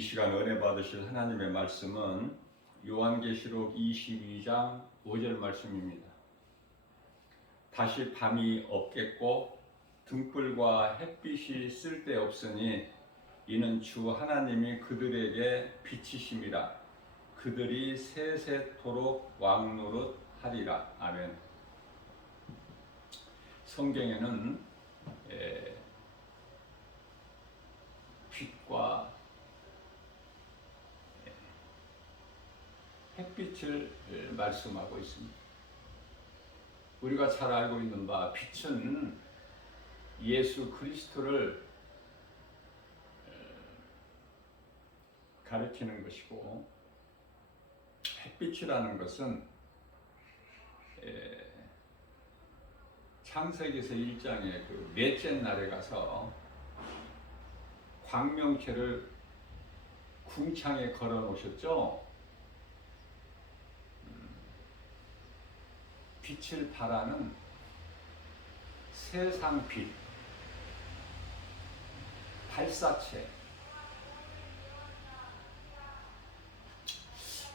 이 시간 은혜 받으실 하나님의 말씀은 요한계시록 22장 5절 말씀입니다. 다시 밤이 없겠고 등불과 햇빛이 쓸데없으니 이는 주 하나님이 그들에게 빛이심이라. 그들이 세세토록 왕노릇 하리라. 아멘. 성경에는 빛과 햇빛을 말씀하고 있습니다. 우리가 잘 알고 있는 바 빛은 예수 그리스도를 가리키는 것이고, 햇빛이라는 것은 창세기서 1장의 그 넷째 날에 가서 광명체를 궁창에 걸어 놓으셨죠. 빛을 발하는 세상 빛, 발사체.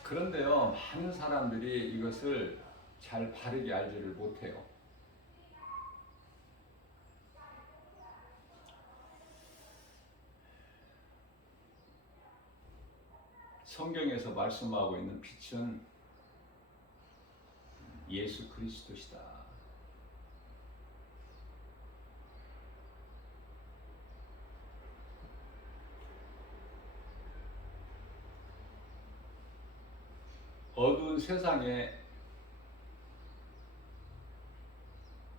그런데요, 많은 사람들이 이것을 잘 바르게 알지를 못해요. 성경에서 말씀하고 있는 빛은 예수 그리스도시다. 어두운 세상에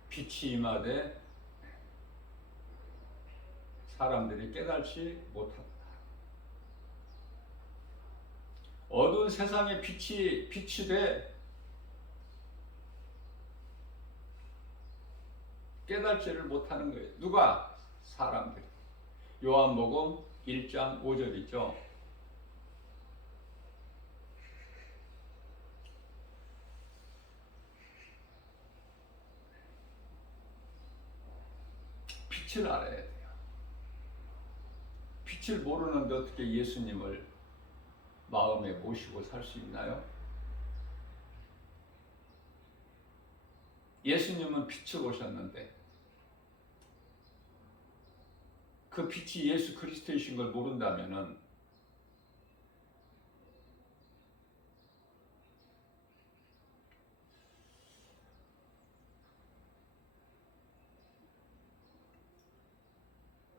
빛이 임하되 사람들이 깨달지 못한다. 어두운 세상에 빛이 돼 깨달지를 못하는 거예요. 누가? 사람들이. 요한복음 1장 5절이죠. 빛을 알아야 돼요. 빛을 모르는데 어떻게 예수님을 마음에 모시고 살 수 있나요? 예수님은 빛을 오셨는데 그 빛이 예수 그리스도이신 걸 모른다면은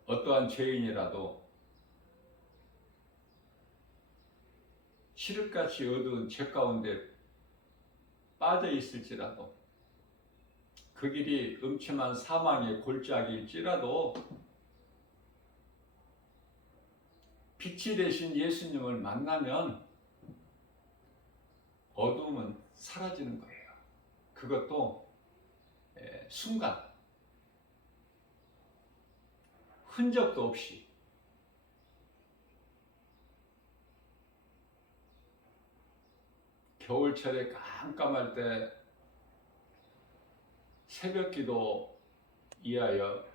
어떠한 죄인이라도 칠흑같이 어두운 죄 가운데 빠져 있을지라도, 그 길이 음침한 사망의 골짜기일지라도 빛이 되신 예수님을 만나면 어두움은 사라지는 거예요. 그것도 순간, 흔적도 없이. 겨울철에 깜깜할 때 새벽기도 이하여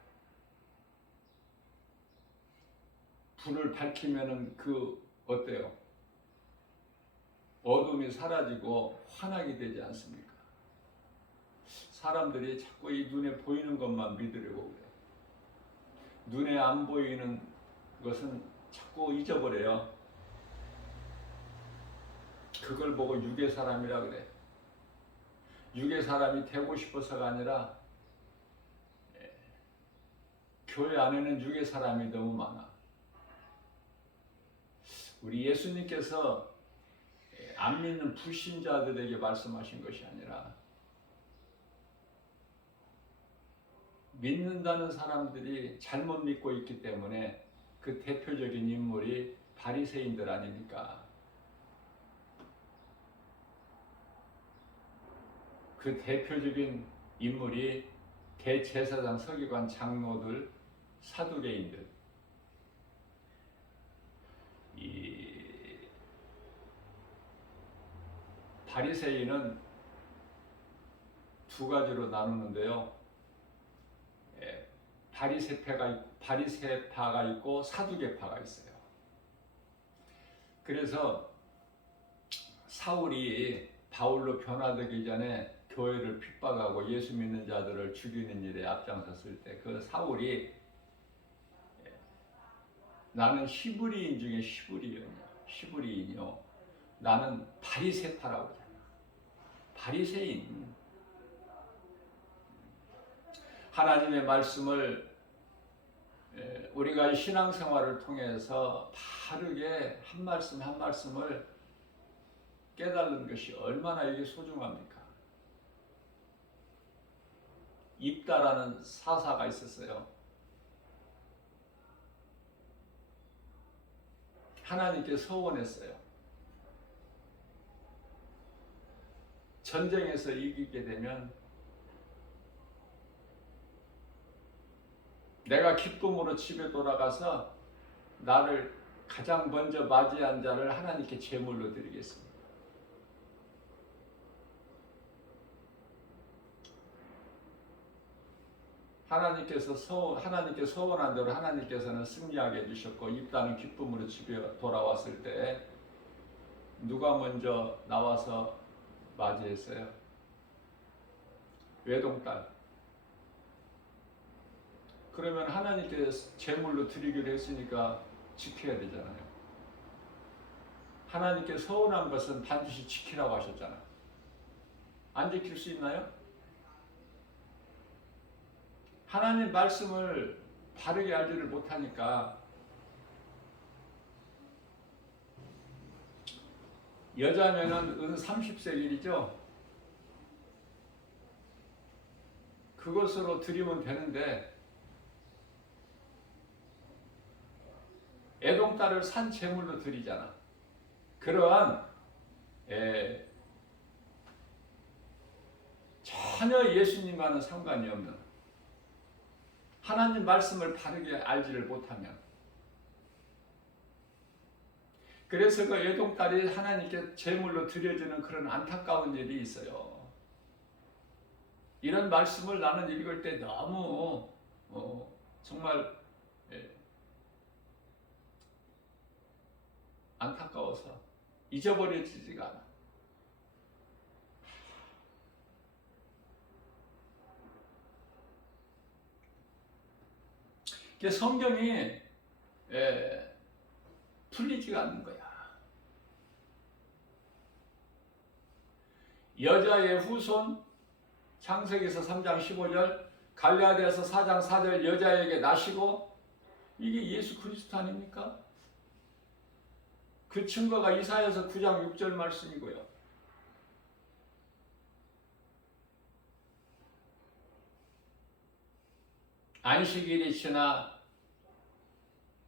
불을 밝히면은 어때요? 어둠이 사라지고 환하게 되지 않습니까? 사람들이 자꾸 이 눈에 보이는 것만 믿으려고 그래요. 눈에 안 보이는 것은 자꾸 잊어버려요. 그걸 보고 육의 사람이라 그래. 육의 사람이 되고 싶어서가 아니라 교회 안에는 육의 사람이 너무 많아. 우리 예수님께서 안 믿는 불신자들에게 말씀하신 것이 아니라 믿는다는 사람들이 잘못 믿고 있기 때문에 그 대표적인 인물이 바리새인들 아닙니까? 그 대표적인 인물이 대제사장, 서기관, 장로들, 사두개인들. 이 바리새인은 두 가지로 나누는데요. 바리새파가 있고 사두개파가 있어요. 그래서 사울이 바울로 변화되기 전에 교회를 핍박하고 예수 믿는 자들을 죽이는 일에 앞장섰을 때 그 사울이 나는 히브리인 중에 히브리인이요. 나는 바리새파라고 하잖아. 바리새인. 하나님의 말씀을 우리가 신앙생활을 통해서 바르게 한 말씀 한 말씀을 깨달는 것이 얼마나 이게 소중합니까? 입다라는 사사가 있었어요. 하나님께 서원했어요. 전쟁에서 이기게 되면 내가 기쁨으로 집에 돌아가서 나를 가장 먼저 맞이한 자를 하나님께 제물로 드리겠습니다. 하나님께 서원한 대로 하나님께서는 승리하게 해주셨고 입다는 기쁨으로 집에 돌아왔을 때 누가 먼저 나와서 맞이했어요? 외동딸. 그러면 하나님께 제물로 드리기로 했으니까 지켜야 되잖아요. 하나님께 서운한 것은 반드시 지키라고 하셨잖아요. 안 지킬 수 있나요? 하나님 말씀을 바르게 알지를 못하니까 여자면은 은 30세겔이죠. 그것으로 드리면 되는데 애동딸을 산 제물로 드리잖아. 그러한 전혀 예수님과는 상관이 없는 하나님 말씀을 바르게 알지를 못하면 그래서 그 애동딸이 하나님께 제물로 드려지는 그런 안타까운 일이 있어요. 이런 말씀을 나는 읽을 때 너무 정말 안타까워서 잊어버려지지가 않아. 성경이 풀리지가 않는 거야. 여자의 후손 창세기에서 3장 15절 갈라디아서 4장 4절 여자에게 나시고 이게 예수 그리스도 아닙니까? 그 증거가 이사야서 9장 6절 말씀이고요. 안식일이 지나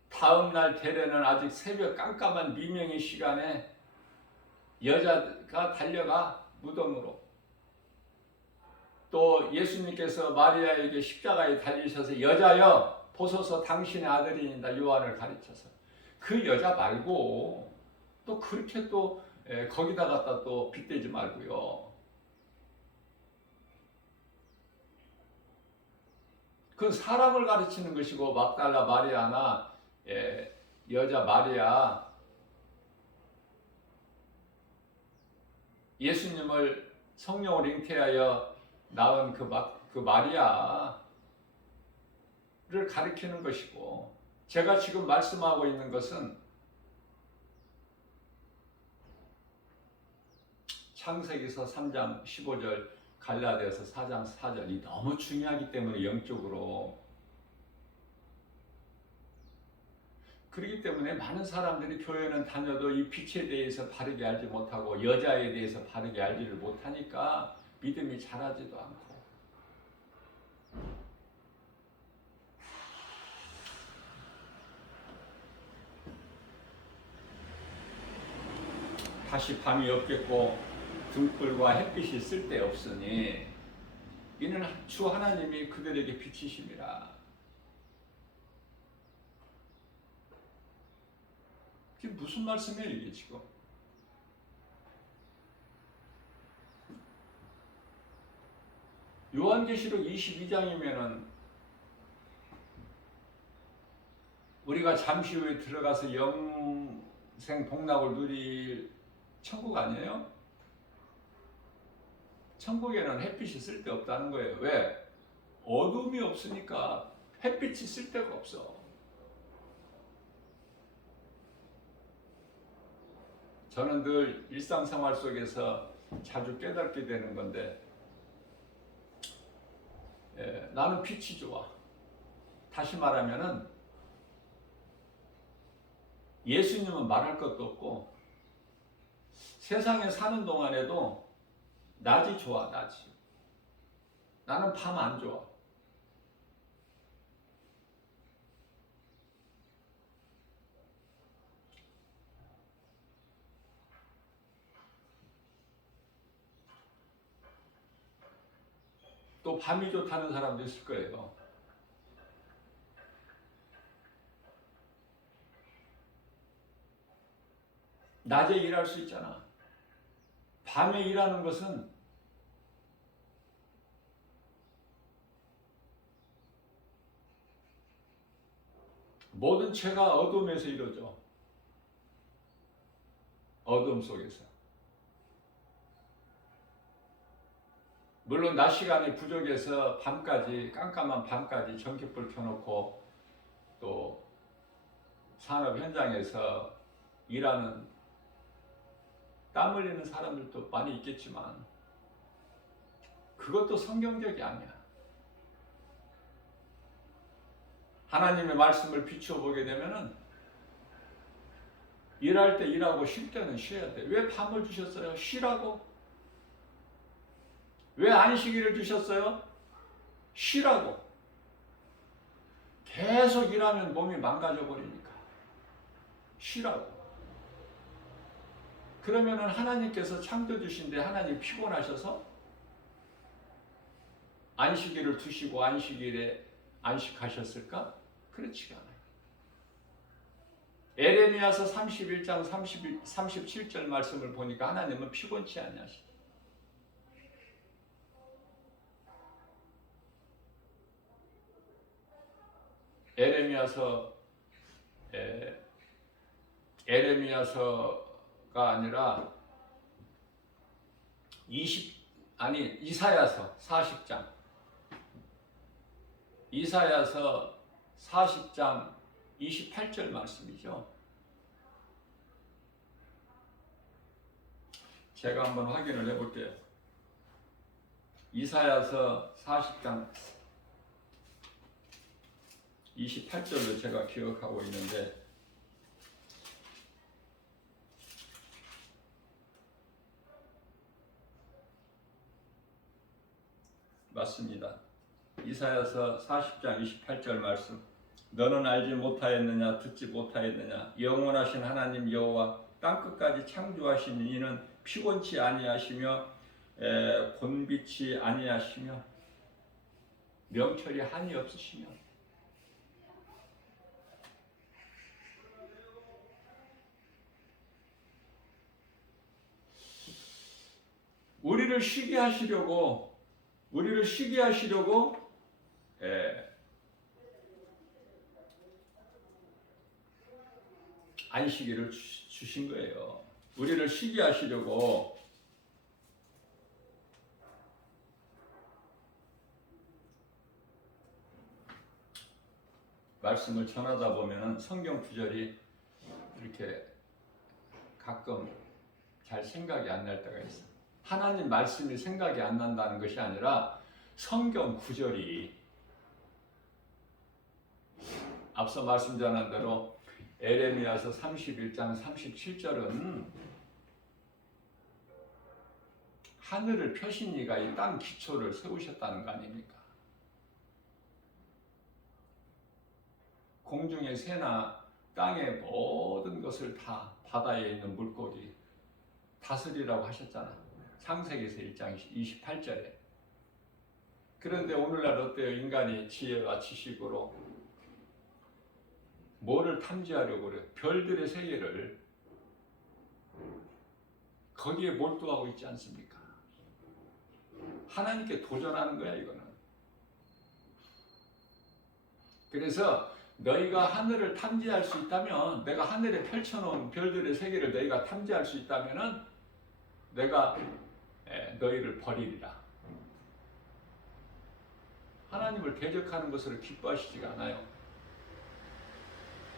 다음날 대례는 아직 새벽 깜깜한 미명의 시간에 여자가 달려가 무덤으로. 또 예수님께서 마리아에게 십자가에 달리셔서 여자여 보소서 당신의 아들이니다 요한을 가르쳐서 그 여자 말고 또 그렇게 또 거기다 갖다 또 빗대지 말고요. 그 사람을 가르치는 것이고 막달라 마리아나 여자 마리아 예수님을 성령으로 잉태하여 낳은 그 마리아를 가리키는 것이고 제가 지금 말씀하고 있는 것은 창세기서 3장 15절 갈라디아서 4장 4절이 너무 중요하기 때문에 영적으로 그렇기 때문에 많은 사람들이 교회는 다녀도 이 빛에 대해서 바르게 알지 못하고 여자에 대해서 바르게 알지를 못하니까 믿음이 자라지도 않고 다시 밤이 없겠고 등불과 햇빛이 쓸데없으니 이는 주 하나님이 그들에게 빛이심이라. 이게 무슨 말씀이에요 이게 지금? 요한계시록 22장이면은 우리가 잠시 후에 들어가서 복락을 누릴 천국 아니에요? 천국에는 햇빛이 쓸데없다는 거예요. 왜? 어둠이 없으니까 햇빛이 쓸데가 없어. 저는 늘 일상생활 속에서 자주 깨닫게 되는 건데, 나는 빛이 좋아. 다시 말하면은 예수님은 말할 것도 없고 세상에 사는 동안에도 낮이 좋아. 낮이. 나는 밤 안 좋아. 또 밤이 좋다는 사람도 있을 거예요. 낮에 일할 수 있잖아. 밤에 일하는 것은 모든 죄가 어둠에서 이루어져. 어둠 속에서. 물론 낮 시간이 부족해서 밤까지, 깜깜한 밤까지 전기불 켜놓고 또 산업 현장에서 일하는 땀 흘리는 사람들도 많이 있겠지만 그것도 성경적이 아니야. 하나님의 말씀을 비추어 보게 되면은 일할 때 일하고 쉴 때는 쉬어야 돼. 왜 밤을 주셨어요? 쉬라고. 왜 안식일을 주셨어요? 쉬라고. 계속 일하면 몸이 망가져 버리니까 쉬라고. 그러면은 하나님께서 창조 주신데 하나님 피곤하셔서 안식일을 두시고 안식일에 안식하셨을까? 그렇지가 않아요. 에레미야서 31장 37절 말씀을 보니까 하나님은 피곤치 않으시다. 에레미야서가 아니라 이사야서 40장. 이사야서 40장 28절 말씀이죠. 제가 한번 확인을 해볼게요. 이사야서 40장 28절로 제가 기억하고 있는데 맞습니다. 이사야서 40장 28절 말씀. 너는 알지 못하였느냐 듣지 못하였느냐 영원하신 하나님 여호와 땅끝까지 창조하신 이는 피곤치 아니하시며 곤비치 아니하시며 명철이 한이 없으시며. 우리를 쉬게 하시려고 안식일을 주신 거예요. 우리를 쉬게 하시려고. 말씀을 전하다 보면 성경 구절이 이렇게 가끔 잘 생각이 안 날 때가 있어요. 하나님 말씀이 생각이 안 난다는 것이 아니라 성경 구절이, 앞서 말씀 전한 대로 에레미야서 31장 37절은 하늘을 펴신 이가 이 땅 기초를 세우셨다는 거 아닙니까? 공중의 새나 땅의 모든 것을 다 바다에 있는 물고기 다스리라고 하셨잖아. 창세기서 1장 28절에. 그런데 오늘날 어때요? 인간이 지혜와 지식으로 뭐를 탐지하려고 그래요? 별들의 세계를 거기에 몰두하고 있지 않습니까? 하나님께 도전하는 거야, 이거는. 그래서 너희가 하늘을 탐지할 수 있다면, 내가 하늘에 펼쳐놓은 별들의 세계를 너희가 탐지할 수 있다면은 내가 너희를 버리리라. 하나님을 대적하는 것을 기뻐하시지가 않아요.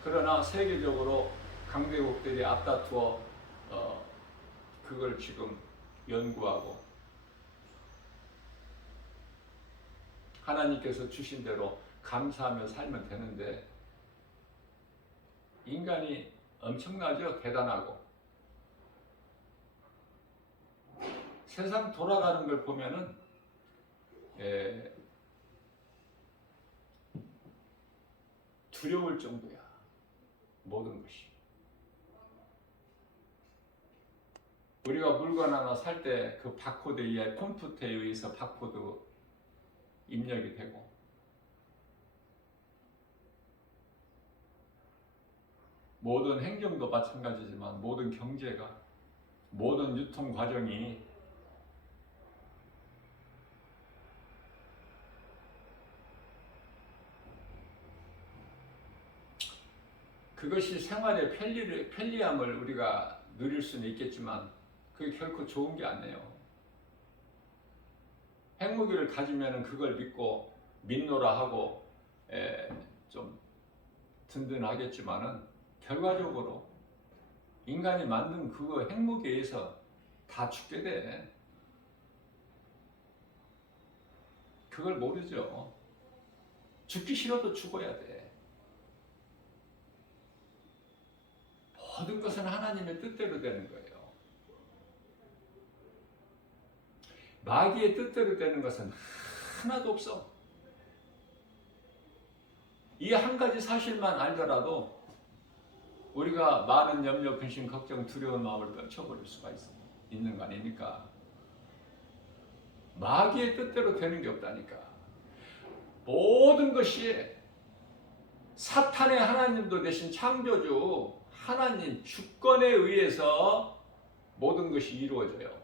그러나 세계적으로 강대국들이 앞다투어 그걸 지금 연구하고 하나님께서 주신 대로 감사하며 살면 되는데, 인간이 엄청나죠? 대단하고. 세상 돌아가는 걸 보면은 두려울 정도야. 모든 것이. 우리가 물건 하나 살 때 그 바코드에, 컴퓨터에 의해서 바코드 입력이 되고, 모든 행정도 마찬가지지만 모든 경제가, 모든 유통 과정이 그것이 생활의 편리함을 우리가 누릴 수는 있겠지만 그게 결코 좋은 게 아니에요. 핵무기를 가지면 그걸 믿노라 하고 좀 든든하겠지만은 결과적으로 인간이 만든 그 핵무기에 의해서 다 죽게 돼. 그걸 모르죠. 죽기 싫어도 죽어야 돼. 모든 것은 하나님의 뜻대로 되는 거예요. 마귀의 뜻대로 되는 것은 하나도 없어. 이 한 가지 사실만 알더라도 우리가 많은 염려, 근심, 걱정, 두려운 마음을 떨쳐버릴 수가 있는 거 아닙니까? 마귀의 뜻대로 되는 게 없다니까. 모든 것이 사탄의 하나님도 되신 창조주 하나님 주권에 의해서 모든 것이 이루어져요.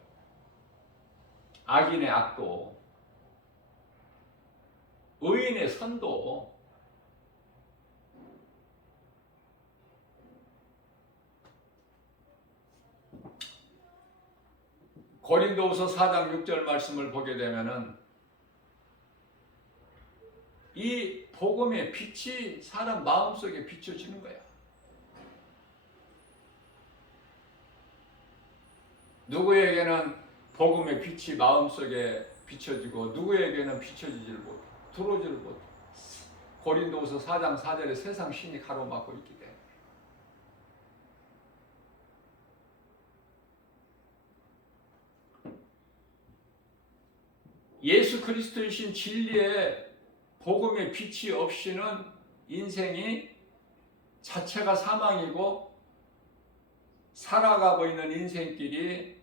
악인의 악도, 의인의 선도, 고린도후서 4장 6절 말씀을 보게 되면은 이 복음의 빛이 사람 마음속에 비춰지는 거야. 누구에게는 복음의 빛이 마음속에 비춰지고 누구에게는 비춰지질 못해, 들어오지를 못해. 고린도후서 4장 4절에 세상 신이 가로막고 있기 때문에. 예수 그리스도이신 진리의 복음의 빛이 없이는 인생이 자체가 사망이고 살아가고 있는 인생길이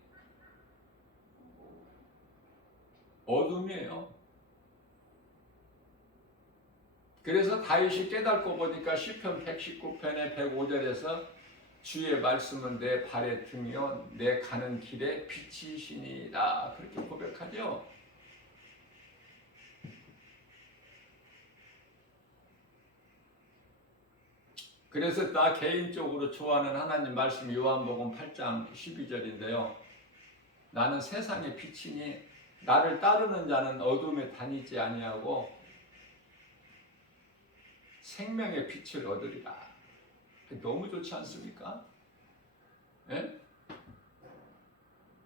어둠이에요. 그래서 다윗이 깨닫고 보니까 시편 119편의 105절에서 주의 말씀은 내 발의 등이요 내 가는 길에 빛이시니이다, 그렇게 고백하죠. 그래서 나 개인적으로 좋아하는 하나님 말씀 요한복음 8장 12절인데요. 나는 세상의 빛이니 나를 따르는 자는 어둠에 다니지 아니하고 생명의 빛을 얻으리라. 너무 좋지 않습니까? 네?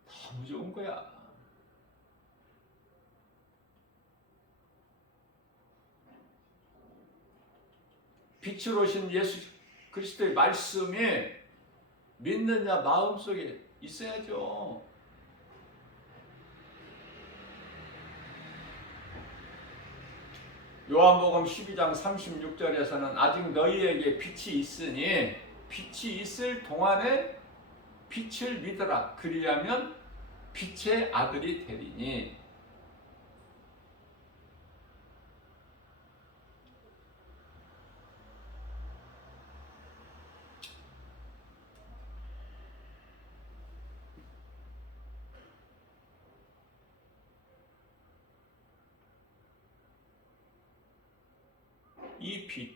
너무 좋은 거야. 빛으로 오신 예수 그리스도의 말씀이 믿는 자 마음속에 있어야죠. 요한복음 12장 36절에서는 아직 너희에게 빛이 있으니 빛이 있을 동안에 빛을 믿어라. 그리하면 빛의 아들이 되리니. 이 빛,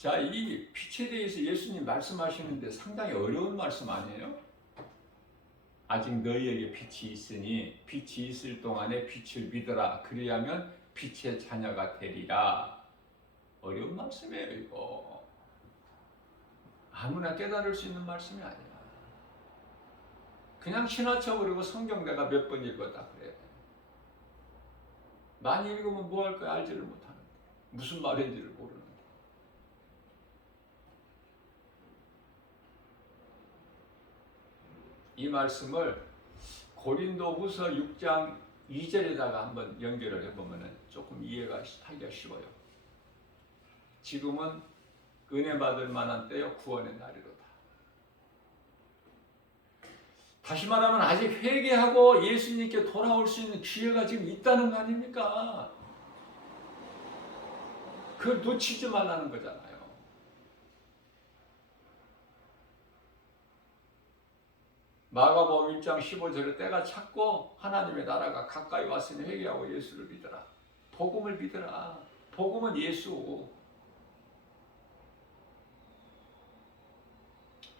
자, 이 빛에 대해서 예수님 말씀하시는데 상당히 어려운 말씀 아니에요? 아직 너희에게 빛이 있으니 빛이 있을 동안에 빛을 믿어라. 그리하면 빛의 자녀가 되리라. 어려운 말씀이에요, 이거. 아무나 깨달을 수 있는 말씀이 아니야. 그냥 지나쳐버리고 성경 내가 몇 번 읽었다 그래. 많이 읽으면 뭐 할 거야 알지를 못하는데. 무슨 말인지를 모르는데. 이 말씀을 고린도후서 6장 2절에다가 한번 연결을 해보면 조금 이해가 하기가 쉬워요. 지금은 은혜 받을 만한 때요 구원의 날이로다. 다시 말하면 아직 회개하고 예수님께 돌아올 수 있는 기회가 지금 있다는 거 아닙니까? 그걸 놓치지 말라는 거잖아요. 마가복음 1장 15절에 때가 찼고 하나님의 나라가 가까이 왔으니 회개하고 예수를 믿어라. 복음을 믿어라. 복음은 예수.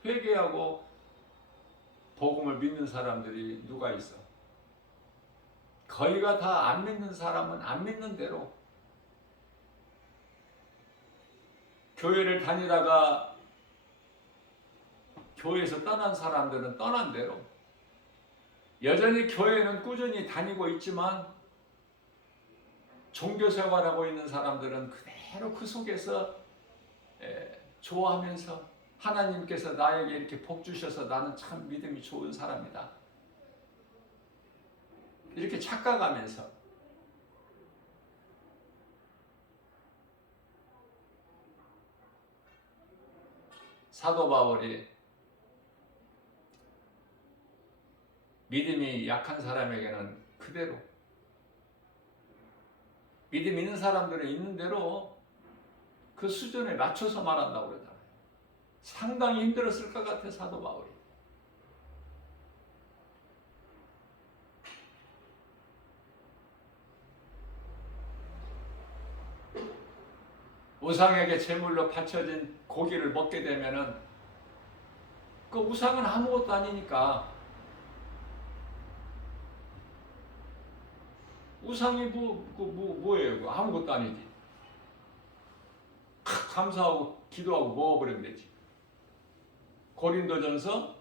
회개하고 복음을 믿는 사람들이 누가 있어? 거의가 다 안 믿는 사람은 안 믿는 대로, 교회를 다니다가 교회에서 떠난 사람들은 떠난 대로, 여전히 교회는 꾸준히 다니고 있지만 종교생활하고 있는 사람들은 그대로 그 속에서 좋아하면서 하나님께서 나에게 이렇게 복 주셔서 나는 참 믿음이 좋은 사람이다. 이렇게 착각하면서 사도 바울이 믿음이 약한 사람에게는 그대로, 믿음 있는 사람들은 있는 대로 그 수준에 맞춰서 말한다고 그러잖아요. 상당히 힘들었을 것 같아 사도 바울이. 우상에게 제물로 바쳐진 고기를 먹게 되면은 그 우상은 아무것도 아니니까, 우상이 뭐예요? 아무것도 아니지. 감사하고 기도하고 먹어버리면 되지. 고린도전서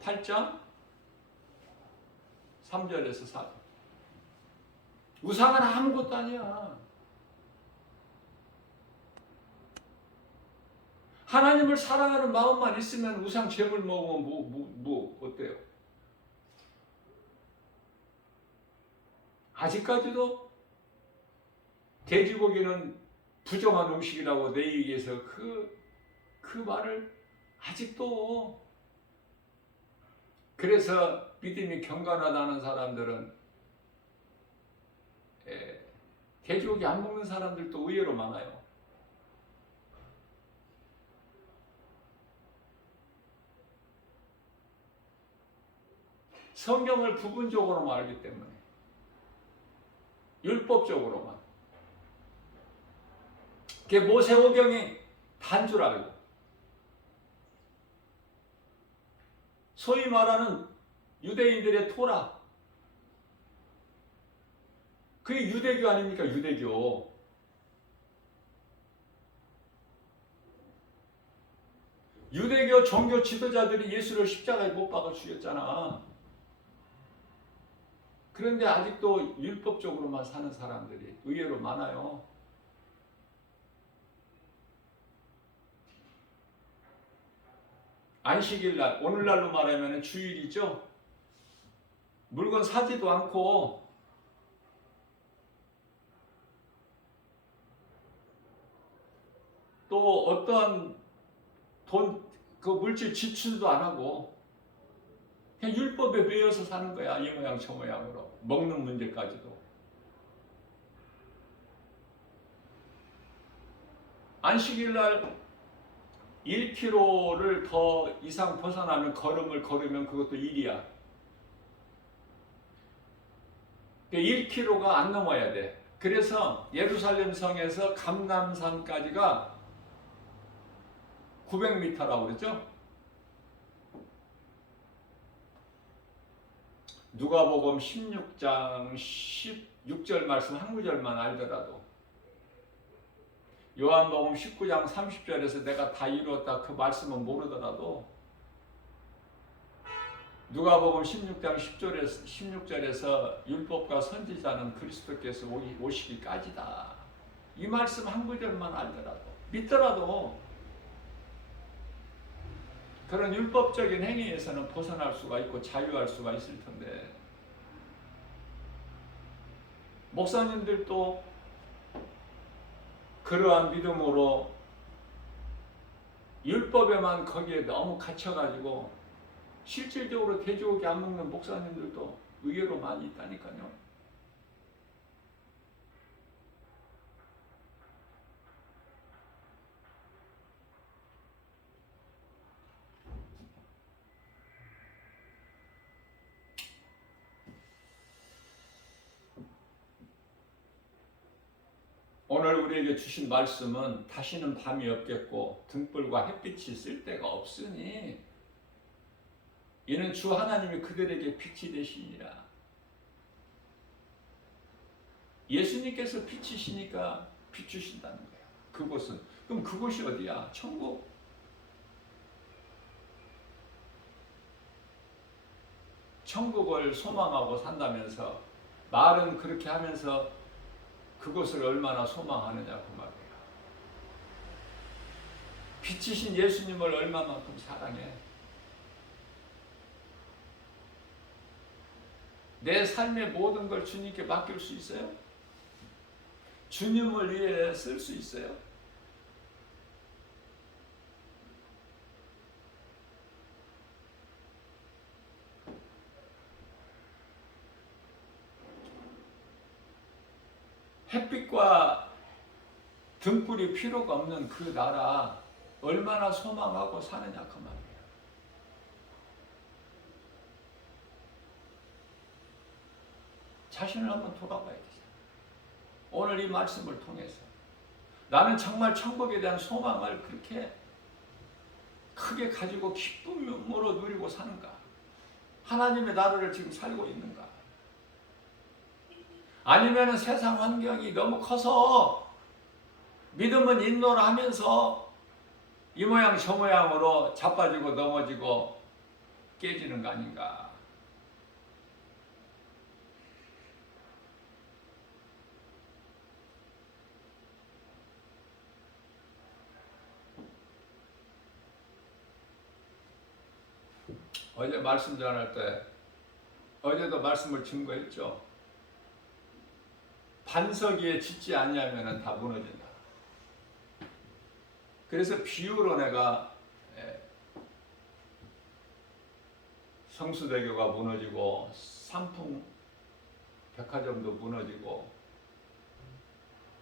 8장 3절에서 4절. 우상은 아무것도 아니야. 하나님을 사랑하는 마음만 있으면 우상 제물 먹으면 어때요? 아직까지도 돼지고기는 부정한 음식이라고 내 얘기해서 그 말을 아직도, 그래서 믿음이 경건하다는 사람들은 돼지고기 안 먹는 사람들도 의외로 많아요. 성경을 부분적으로만 알기 때문에, 율법적으로만. 그게 모세오경이 단 줄 알고, 소위 말하는 유대인들의 토라, 그게 유대교 아닙니까? 유대교. 유대교 종교 지도자들이 예수를 십자가에 못 박아 죽였잖아. 그런데 아직도 율법적으로만 사는 사람들이 의외로 많아요. 안식일날, 오늘날로 말하면 주일이죠. 물건 사지도 않고 또 어떠한 그 물질 지출도 안 하고 그냥 율법에 매여서 사는 거야. 이 모양 저 모양으로. 먹는 문제까지도. 안식일날 1km를 더 이상 벗어나면 걸음을 걸으면 그것도 일이야. 1km가 안 넘어야 돼. 그래서 예루살렘 성에서 감람산까지가 900m라고 그랬죠? 누가복음 16장 16절 말씀 한 구절만 알더라도, 요한복음 19장 30절에서 내가 다 이루었다 그 말씀은 모르더라도, 누가복음 16장 16절에서 율법과 선지자는 그리스도께서 오시기까지다, 이 말씀 한 구절만 알더라도, 믿더라도 그런 율법적인 행위에서는 벗어날 수가 있고 자유할 수가 있을 텐데, 목사님들도 그러한 믿음으로 율법에만 거기에 너무 갇혀가지고 실질적으로 돼지고기 안 먹는 목사님들도 의외로 많이 있다니까요. 오늘 우리에게 주신 말씀은 다시는 밤이 없겠고 등불과 햇빛이 쓸 데가 없으니 이는 주 하나님이 그들에게 빛이 되시니라. 예수님께서 빛이시니까 비추신다는 거야. 그곳은. 그럼 그곳이 어디야? 천국. 천국을 소망하고 산다면서, 말은 그렇게 하면서 그것을 얼마나 소망하느냐 그 말이에요. 빛이신 예수님을 얼마만큼 사랑해. 내 삶의 모든 걸 주님께 맡길 수 있어요? 주님을 위해 쓸 수 있어요? 햇빛과 등불이 필요가 없는 그 나라 얼마나 소망하고 사느냐 그 말이에요. 자신을 한번 돌아봐야 되죠. 오늘 이 말씀을 통해서 나는 정말 천국에 대한 소망을 그렇게 크게 가지고 기쁨으로 누리고 사는가? 하나님의 나라를 지금 살고 있는가? 아니면 세상 환경이 너무 커서 믿음은 인노를 하면서 이 모양 저 모양으로 자빠지고 넘어지고 깨지는 거 아닌가? 어제 말씀 전할 때, 어제도 말씀을 증거했죠. 반석 위에 짓지 않냐면 다 무너진다. 그래서 비유로 내가 성수대교가 무너지고 삼풍 백화점도 무너지고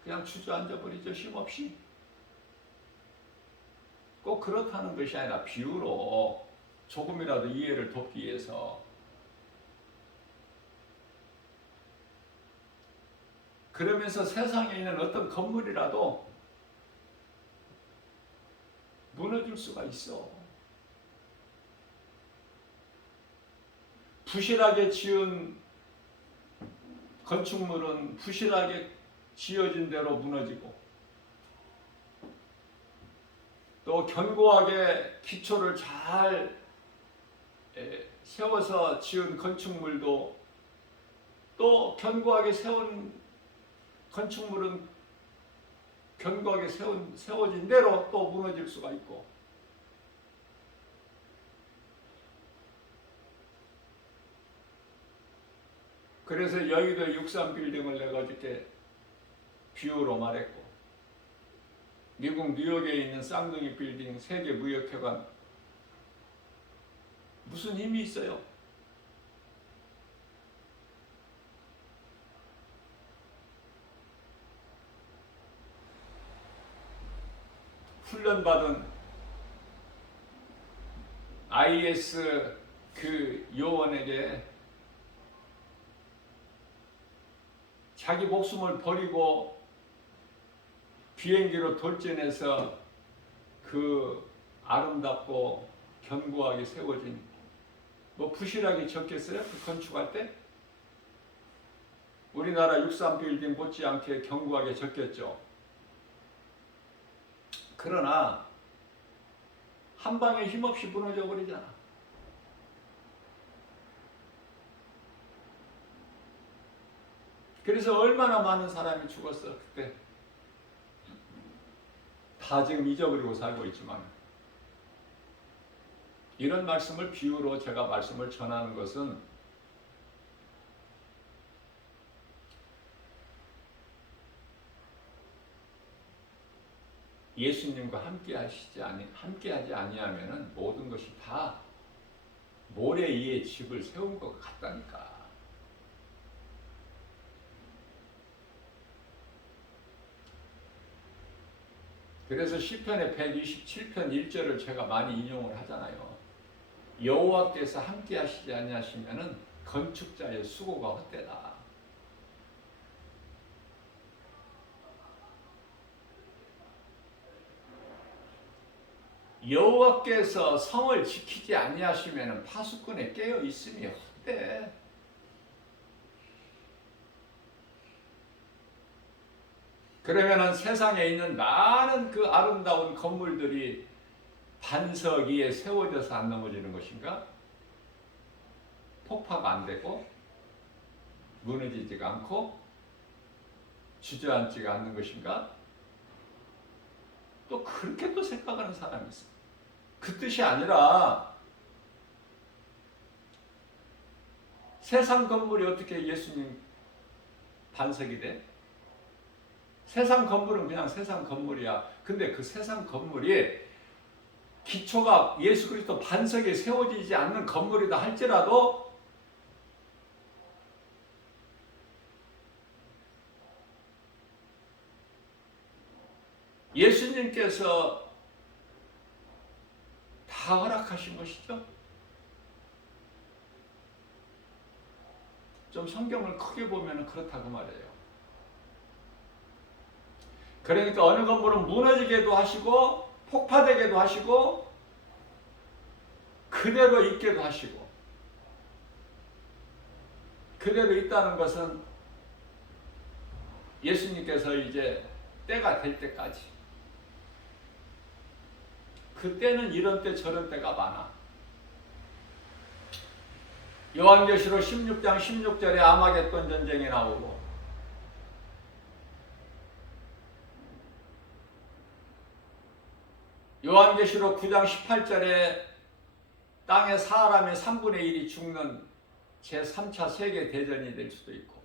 그냥 주저앉아 버리죠. 힘없이. 꼭 그렇다는 것이 아니라 비유로 조금이라도 이해를 돕기 위해서. 그러면서 세상에 있는 어떤 건물이라도 무너질 수가 있어. 부실하게 지은 건축물은 부실하게 지어진 대로 무너지고, 또 견고하게 기초를 잘 세워서 지은 건축물도, 또 견고하게 세운 건축물은 견고하게 세워진 대로 또 무너질 수가 있고, 그래서 여의도 63빌딩을 내가 어저께 비유로 말했고, 미국 뉴욕에 있는 쌍둥이 빌딩 세계 무역회관 무슨 힘이 있어요? 훈련받은 IS 그 요원에게 자기 목숨을 버리고 비행기로 돌진해서 그 아름답고 견고하게 세워진, 뭐 부실하게 적겠어요? 그 건축할 때? 우리나라 63빌딩 못지않게 견고하게 적겠죠. 그러나 한 방에 힘없이 무너져 버리잖아. 그래서 얼마나 많은 사람이 죽었어 그때. 다 지금 잊어버리고 살고 있지만, 이런 말씀을 비유로 제가 말씀을 전하는 것은 예수님과 함께하지 아니하면은 모든 것이 다 모래 위에 집을 세운 것 같다니까. 그래서 시편의 127편 1절을 제가 많이 인용을 하잖아요. 여호와께서 함께하시지 아니하시면은 건축자의 수고가 헛되다. 여호와께서 성을 지키지 아니하시면은 파수꾼에 깨어 있음이 헛돼. 그러면은 세상에 있는 많은 그 아름다운 건물들이 반석 위에 세워져서 안 넘어지는 것인가? 폭파가 안 되고 무너지지가 않고 주저앉지가 않는 것인가? 또 그렇게 또 생각하는 사람이 있어. 그 뜻이 아니라 세상 건물이 어떻게 예수님 반석이 돼? 세상 건물은 그냥 세상 건물이야. 근데 그 세상 건물이 기초가 예수 그리스도 반석에 세워지지 않는 건물이다 할지라도 예수님께서 다 허락하신 것이죠. 좀 성경을 크게 보면 그렇다고 말해요. 그러니까 어느 건물은 무너지게도 하시고 폭파되게도 하시고 그대로 있게도 하시고, 그대로 있다는 것은 예수님께서 이제 때가 될 때까지, 그때는 이런 때 저런 때가 많아. 요한계시록 16장 16절에 아마겟돈 전쟁이 나오고, 요한계시록 9장 18절에 땅의 사람의 3분의 1이 죽는 제3차 세계대전이 될 수도 있고,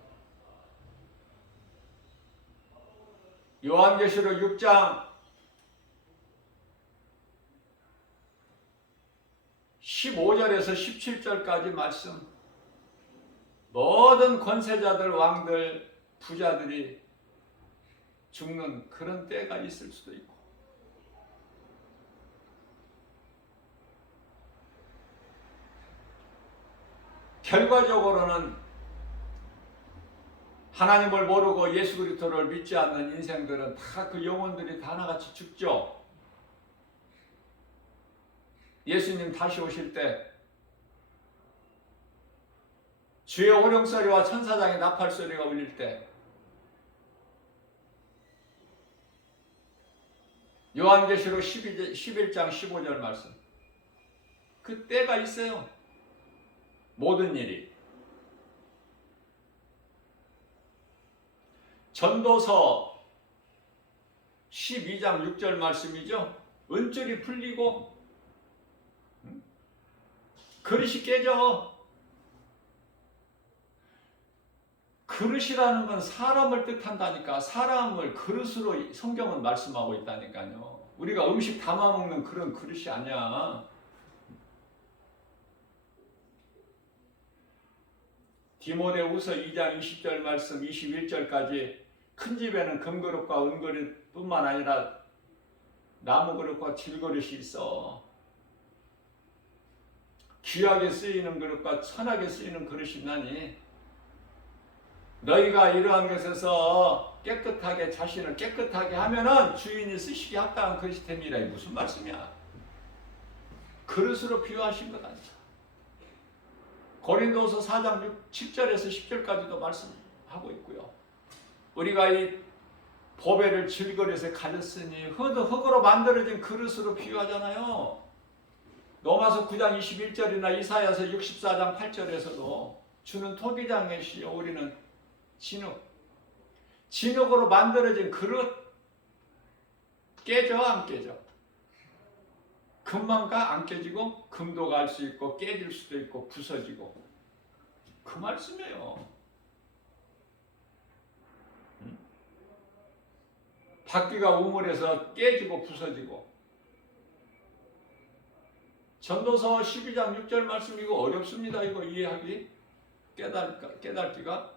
요한계시록 6장 15절에서 17절까지 말씀, 모든 권세자들, 왕들, 부자들이 죽는 그런 때가 있을 수도 있고, 결과적으로는 하나님을 모르고 예수 그리스도를 믿지 않는 인생들은 다 그 영혼들이 다 하나같이 죽죠. 예수님 다시 오실 때 주의 호령소리와 천사장의 나팔소리가 울릴 때, 요한계시록 11장 15절 말씀, 그 때가 있어요. 모든 일이. 전도서 12장 6절 말씀이죠. 은줄이 풀리고 그릇이 깨져. 그릇이라는 건 사람을 뜻한다니까. 사람을 그릇으로 성경은 말씀하고 있다니까요. 우리가 음식 담아 먹는 그런 그릇이 아니야. 디모데후서 2장 20절 말씀 21절까지 큰 집에는 금그릇과 은그릇뿐만 아니라 나무그릇과 질그릇이 있어. 귀하게 쓰이는 그릇과 천하게 쓰이는 그릇이 있나니 너희가 이러한 것에서 깨끗하게 자신을 깨끗하게 하면은 주인이 쓰시기 합당한 그릇이 됩니다. 무슨 말씀이야? 그릇으로 비유하신 것 아니냐. 고린도서 4장 7절에서 10절까지도 말씀하고 있고요. 우리가 이 보배를 질거리에서 가졌으니 흙으로 만들어진 그릇으로 비유하잖아요. 로마서 9장 21절이나 이사야서 64장 8절에서도 주는 토기장이시여 우리는 진흙으로 만들어진 그릇. 깨져 안 깨져? 금방 가 안 깨지고 금도 갈 수 있고 깨질 수도 있고 부서지고 그 말씀이에요. 바퀴가 우물에서 깨지고 부서지고. 전도서 12장 6절 말씀 이거 어렵습니다. 이거 이해하기 깨닫기가.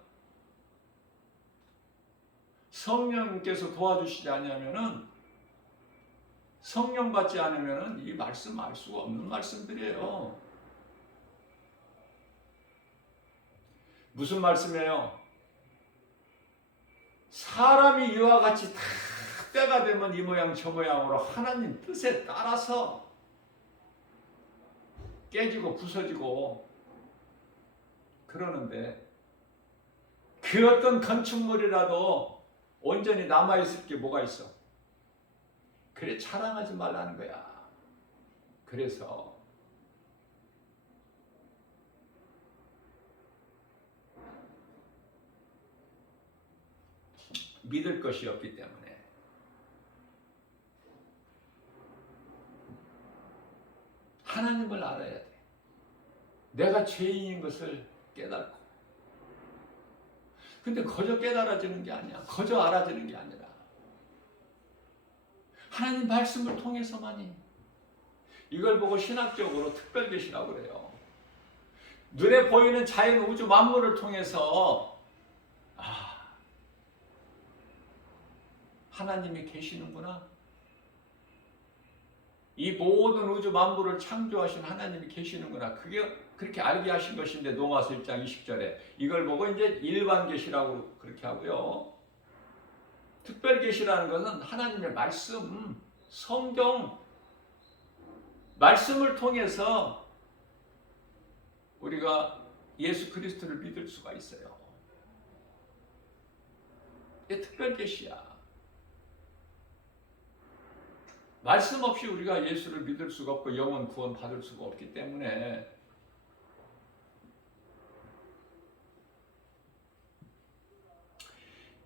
성령께서 도와주시지 않으면은 성령 받지 않으면은 이 말씀 알 수가 없는 말씀들이에요. 무슨 말씀이에요? 사람이 이와 같이 다 때가 되면 이 모양 저 모양으로 하나님 뜻에 따라서 깨지고 부서지고 그러는데 그 어떤 건축물이라도 온전히 남아있을 게 뭐가 있어? 그래 자랑하지 말라는 거야. 그래서 믿을 것이 없기 때문에 하나님을 알아야 돼. 내가 죄인인 것을 깨닫고. 근데 거저 깨달아지는 게 아니야. 거저 알아지는 게 아니라 하나님 말씀을 통해서만이. 이걸 보고 신학적으로 특별계시라고 그래요. 눈에 보이는 자연 우주 만물을 통해서 하나님이 계시는구나. 이 모든 우주 만물을 창조하신 하나님이 계시는구나. 그게 그렇게 알게 하신 것인데 로마서 1장 20절에 이걸 보고 이제 일반 계시라고 그렇게 하고요. 특별 계시라는 것은 하나님의 말씀, 성경 말씀을 통해서 우리가 예수 그리스도를 믿을 수가 있어요. 이게 특별 계시야. 말씀 없이 우리가 예수를 믿을 수가 없고 영원 구원 받을 수가 없기 때문에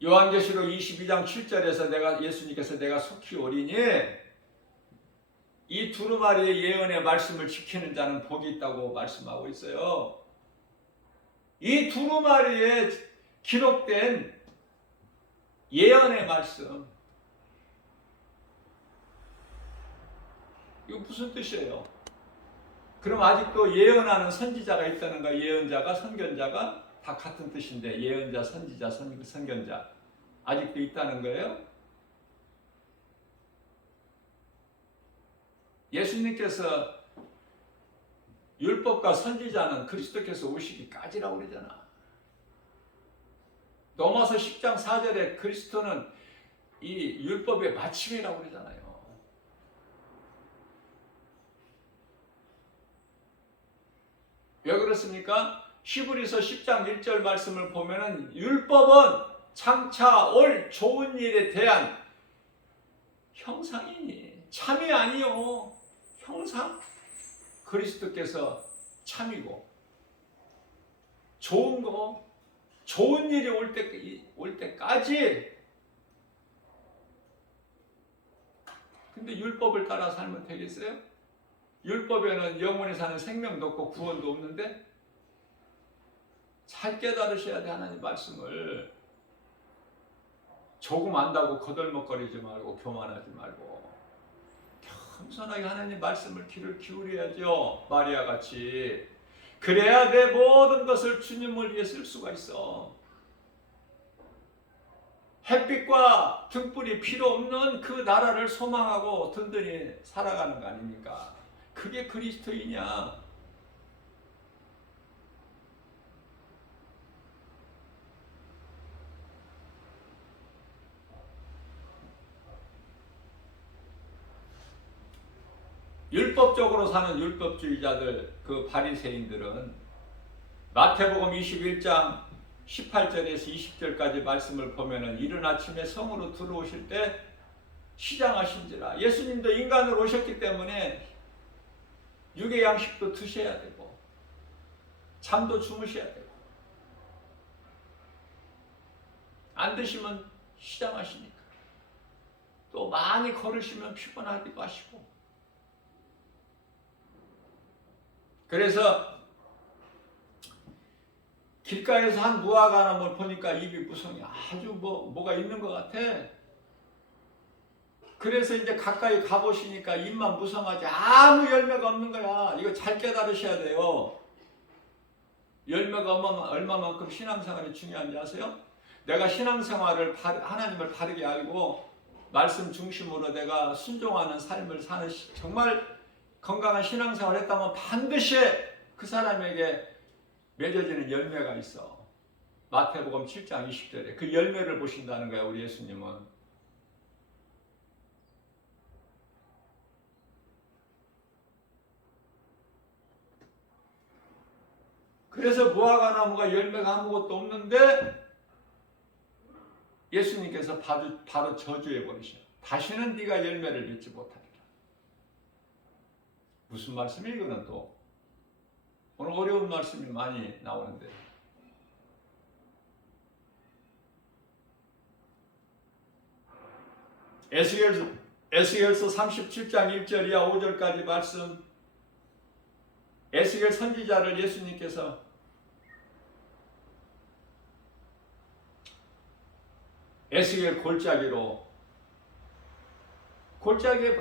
요한계시록 22장 7절에서 예수님께서 내가 속히 오리니 이 두루마리의 예언의 말씀을 지키는 자는 복이 있다고 말씀하고 있어요. 이 두루마리에 기록된 예언의 말씀, 이거 무슨 뜻이에요? 그럼 아직도 예언하는 선지자가 있다는가? 예언자가, 선견자가 다 같은 뜻인데 예언자, 선지자, 선견자 아직도 있다는 거예요? 예수님께서 율법과 선지자는 그리스도께서 오시기까지라고 그러잖아. 로마서 10장 4절에 그리스도는 이 율법의 마침이라고 그러잖아요. 왜 그렇습니까? 히브리서 10장 1절 말씀을 보면은 율법은 장차 올 좋은 일에 대한 형상이니 참이 아니요. 형상. 그리스도께서 참이고 좋은 거, 좋은 일이 올 때까지. 근데 율법을 따라 살면 되겠어요? 율법에는 영원히 사는 생명도 없고 구원도 없는데 잘 깨달으셔야 돼. 하나님 말씀을 조금 안다고 거들먹거리지 말고 교만하지 말고 겸손하게 하나님 말씀을 귀를 기울여야죠. 마리아 같이. 그래야 내 모든 것을 주님을 위해 쓸 수가 있어. 햇빛과 등불이 필요 없는 그 나라를 소망하고 든든히 살아가는 거 아닙니까? 그게 그리스도이냐? 율법적으로 사는 율법주의자들, 그 바리새인들은 마태복음 21장 18절에서 20절까지 말씀을 보면은 이른 아침에 성으로 들어오실 때 시장하신지라. 예수님도 인간으로 오셨기 때문에 육의 양식도 드셔야 되고 잠도 주무셔야 되고 안 드시면 시장하시니까 또 많이 걸으시면 피곤하기도 하시고 그래서 길가에서 한 무화과나무를 보니까 입이 무성해 아주 뭐가 있는 것 같아. 그래서 이제 가까이 가보시니까 입만 무성하지 아무 열매가 없는 거야. 이거 잘 깨달으셔야 돼요. 열매가 얼마만큼 신앙생활이 중요한지 아세요? 내가 신앙생활을 하나님을 바르게 알고 말씀 중심으로 내가 순종하는 삶을 사는 정말 건강한 신앙생활을 했다면 반드시 그 사람에게 맺어지는 열매가 있어. 마태복음 7장 20절에 그 열매를 보신다는 거야. 우리 예수님은. 그래서 무화과나무가 열매가 아무것도 없는데 예수님께서 바로 저주해 버리셔. 다시는 네가 열매를 맺지 못하리라. 무슨 말씀이 이거는 또 오늘 어려운 말씀이 많이 나오는데 에스겔서 37장 1절이야 5절까지 말씀. 에스겔 선지자를 예수님께서 에스겔 골짜기에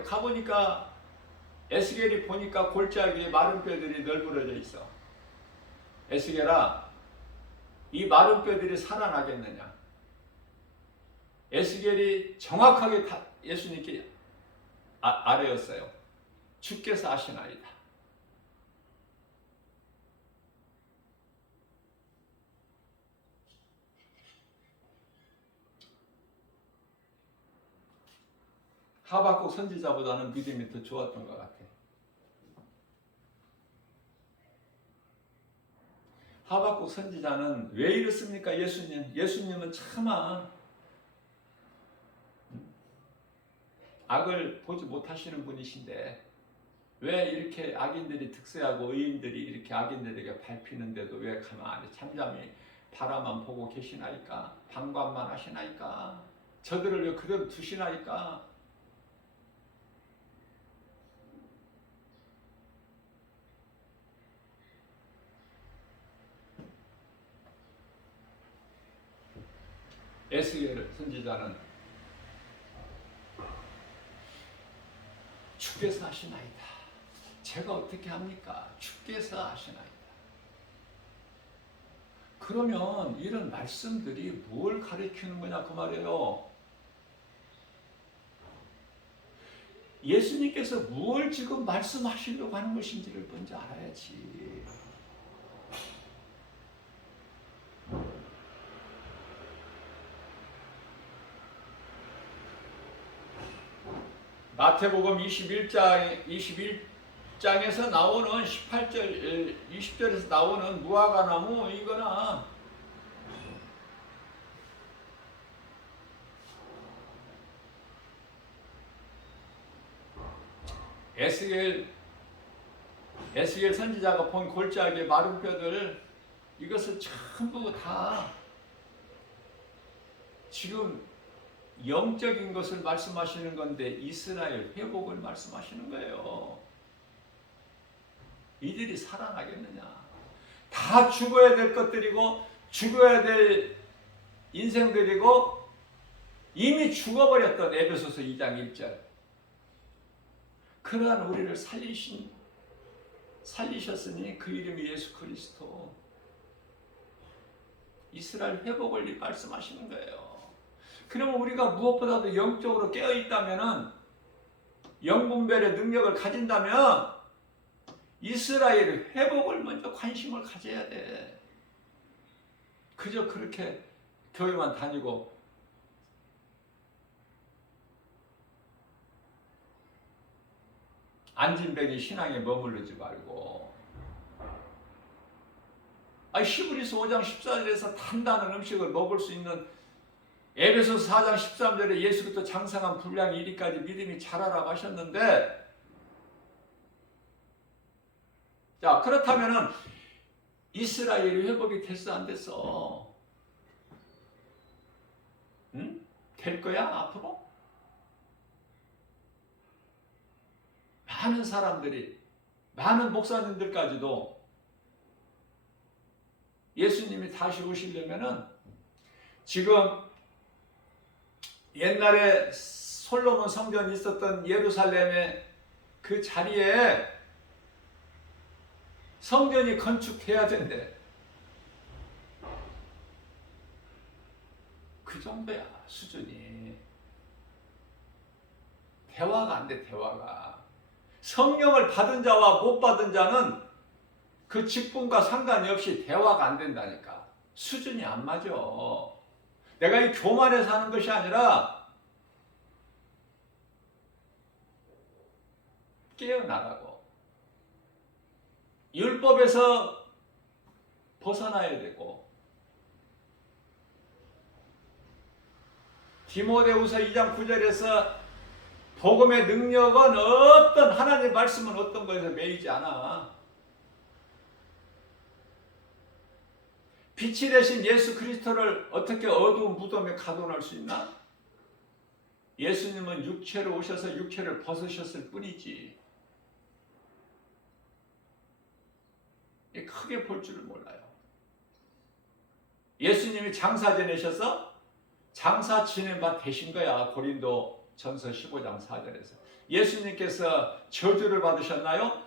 가보니까 에스겔이 보니까 골짜기에 마른 뼈들이 널브러져 있어. 에스겔아, 이 마른 뼈들이 살아나겠느냐? 에스겔이 정확하게 예수님께 아뢰었어요. 주께서 아시나이다. 하박국 선지자보다는 믿음이 더 좋았던 것 같아. 하박국 선지자는 왜 이렇습니까? 예수님은 차마 악을 보지 못하시는 분이신데 왜 이렇게 악인들이 득세하고 의인들이 이렇게 악인들에게 밟히는데도 왜 가만히 잠잠히 바라만 보고 계시나이까? 방관만 하시나이까? 저들을 왜 그대로 두시나이까? 에스겔 선지자는 주께서 하시나이다. 제가 어떻게 합니까? 주께서 하시나이다. 그러면 이런 말씀들이 뭘 가르치는 거냐 그 말이에요. 예수님께서 뭘 지금 말씀하시려고 하는 것인지를 먼저 알아야지. 마태복음 21장에서 나오는 18절, 20절에서 나오는 무화과나무 이거나 에스겔 선지자가 본 골짜기의 마른 뼈들 이것을 전부 다 지금 영적인 것을 말씀하시는 건데 이스라엘 회복을 말씀하시는 거예요. 이들이 살아나겠느냐? 다 죽어야 될 것들이고 죽어야 될 인생들이고 이미 죽어버렸던 에베소서 2장 1절. 그러한 우리를 살리셨으니 그 이름이 예수 그리스도. 이스라엘 회복을 말씀하시는 거예요. 그러면 우리가 무엇보다도 영적으로 깨어있다면 영분별의 능력을 가진다면 이스라엘 회복을 먼저 관심을 가져야 돼. 그저 그렇게 교회만 다니고 안진뱅이 신앙에 머무르지 말고 히브리서 5장 14절에서 탄단한 음식을 먹을 수 있는 에베소서 4장 13절에 예수부터 장성한 분량이 이리까지 믿음이 자라라고 하셨는데, 자, 그렇다면은 이스라엘이 회복이 됐어 안 됐어? 응? 될 거야 앞으로? 많은 사람들이, 많은 목사님들까지도 예수님이 다시 오시려면은 지금 옛날에 솔로몬 성전이 있었던 예루살렘의 그 자리에 성전이 건축돼야 된대. 그 정도야 수준이. 대화가 안 돼, 대화가. 성령을 받은 자와 못 받은 자는 그 직분과 상관이 없이 대화가 안 된다니까. 수준이 안 맞아. 내가 이 교만해서 하는 것이 아니라 깨어나라고. 율법에서 벗어나야 되고, 디모데후서 2장 9절에서 복음의 능력은 어떤, 하나님의 말씀은 어떤 것에서 매이지 않아. 빛이 되신 예수 그리스도를 어떻게 어두운 무덤에 가둬놓을 수 있나? 예수님은 육체로 오셔서 육체를 벗으셨을 뿐이지. 크게 볼 줄을 몰라요. 예수님이 장사 지내셔서 장사 지낸 바 되신 거야. 고린도 전서 15장 4절에서. 예수님께서 저주를 받으셨나요?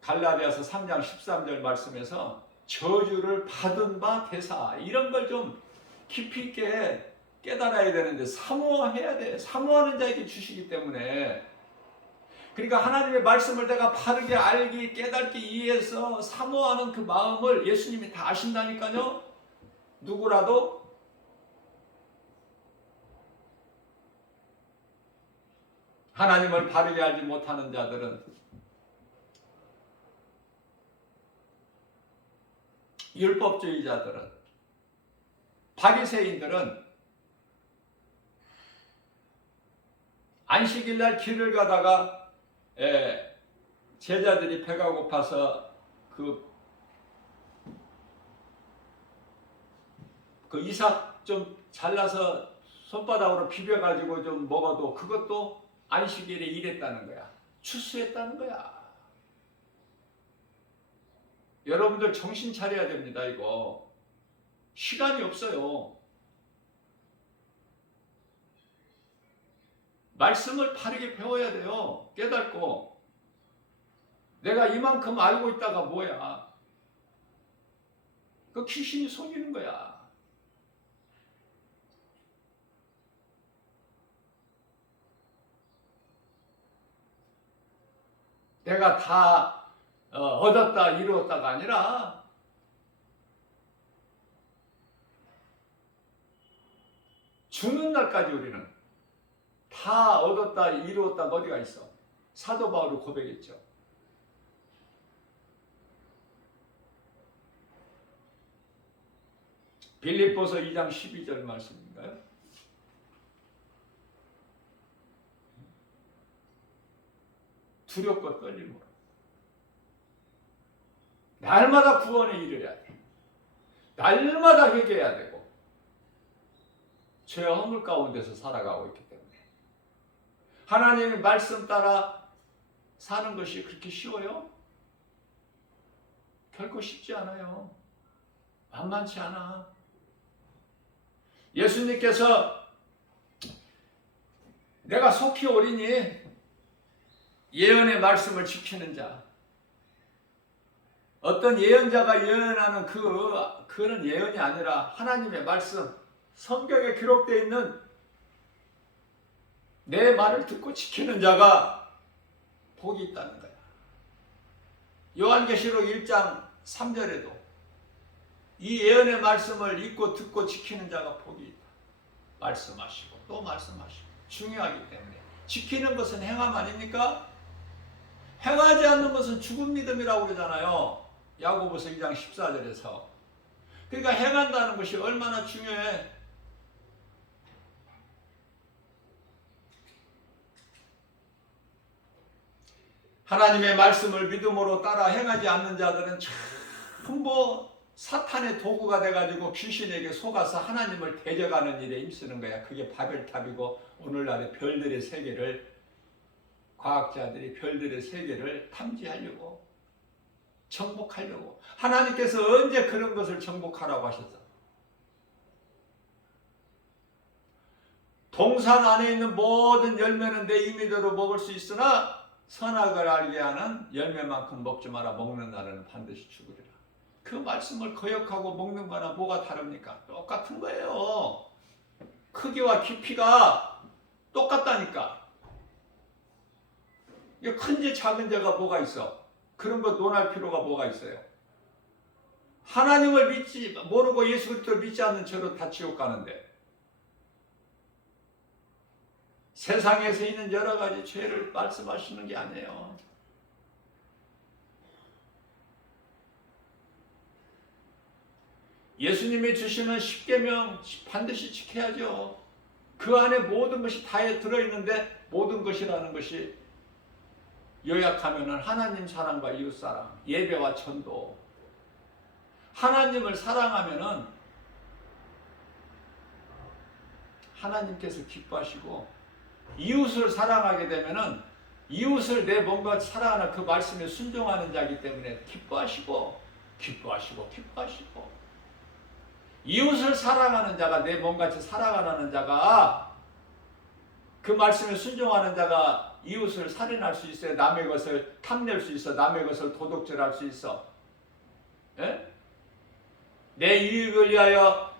갈라디아서 3장 13절 말씀에서 저주를 받은 바 되사, 이런 걸 좀 깊이 있게 깨달아야 되는데 사모해야 돼. 사모하는 자에게 주시기 때문에. 그러니까 하나님의 말씀을 내가 바르게 알기, 깨닫기 위해서 사모하는 그 마음을 예수님이 다 아신다니까요. 누구라도. 하나님을 바르게 알지 못하는 자들은, 율법주의자들은, 바리새인들은 안식일날 길을 가다가 제자들이 배가 고파서 그 이삭 좀 잘라서 손바닥으로 비벼가지고 좀 먹어도 그것도 안식일에 일했다는 거야. 추수했다는 거야. 여러분들 정신 차려야 됩니다. 이거 시간이 없어요. 말씀을 바르게 배워야 돼요. 깨닫고. 내가 이만큼 알고 있다가 뭐야. 그 귀신이 속이는 거야. 내가 다 얻었다 이루었다가 아니라 죽는 날까지 우리는 다 얻었다 이루었다가 어디가 있어? 사도 바울이 고백했죠. 빌립보서 2장 12절 말씀인가요? 두렵고 떨림으로 날마다 구원에 이르러야 돼. 날마다 회개해야 되고 죄와 허물 가운데서 살아가고 있기 때문에 하나님의 말씀 따라 사는 것이 그렇게 쉬워요? 결코 쉽지 않아요. 만만치 않아. 예수님께서 내가 속히 오리니 예언의 말씀을 지키는 자, 어떤 예언자가 예언하는 그는 예언이 아니라 하나님의 말씀, 성경에 기록되어 있는 내 말을 듣고 지키는 자가 복이 있다는 거야. 요한계시록 1장 3절에도 이 예언의 말씀을 읽고 듣고 지키는 자가 복이 있다. 말씀하시고 또 말씀하시고 중요하기 때문에 지키는 것은 행함 아닙니까? 행하지 않는 것은 죽은 믿음이라고 그러잖아요. 야고보서 2장 14절에서. 그러니까 행한다는 것이 얼마나 중요해. 하나님의 말씀을 믿음으로 따라 행하지 않는 자들은 전부 사탄의 도구가 돼가지고 귀신에게 속아서 하나님을 대적하는 일에 힘쓰는 거야. 그게 바벨탑이고 오늘날의 별들의 세계를 과학자들이 별들의 세계를 탐지하려고 정복하려고. 하나님께서 언제 그런 것을 정복하라고 하셨어? 동산 안에 있는 모든 열매는 내 임의대로 먹을 수 있으나 선악을 알게 하는 열매만큼 먹지 마라. 먹는 날에는 반드시 죽으리라. 그 말씀을 거역하고 먹는 거나 뭐가 다릅니까? 똑같은 거예요. 크기와 깊이가 똑같다니까. 큰 죄 작은 죄가 뭐가 있어? 그런 거 논할 필요가 뭐가 있어요? 하나님을 믿지 모르고 예수 그리스도를 믿지 않는 죄로 다 지옥 가는데, 세상에서 있는 여러 가지 죄를 말씀하시는 게 아니에요. 예수님이 주시는 십계명 반드시 지켜야죠. 그 안에 모든 것이 다 들어있는데, 모든 것이라는 것이 요약하면은 하나님 사랑과 이웃 사랑, 예배와 전도. 하나님을 사랑하면은 하나님께서 기뻐하시고, 이웃을 사랑하게 되면은 이웃을 내 몸과 사랑하는 그 말씀에 순종하는 자이기 때문에 기뻐하시고, 이웃을 사랑하는 자가, 내 몸같이 살아가는 자가, 그 말씀에 순종하는 자가 이웃을 살인할 수 있어요. 남의 것을 탐낼 수 있어. 남의 것을 도둑질할 수 있어. 예? 내 유익을 위하여,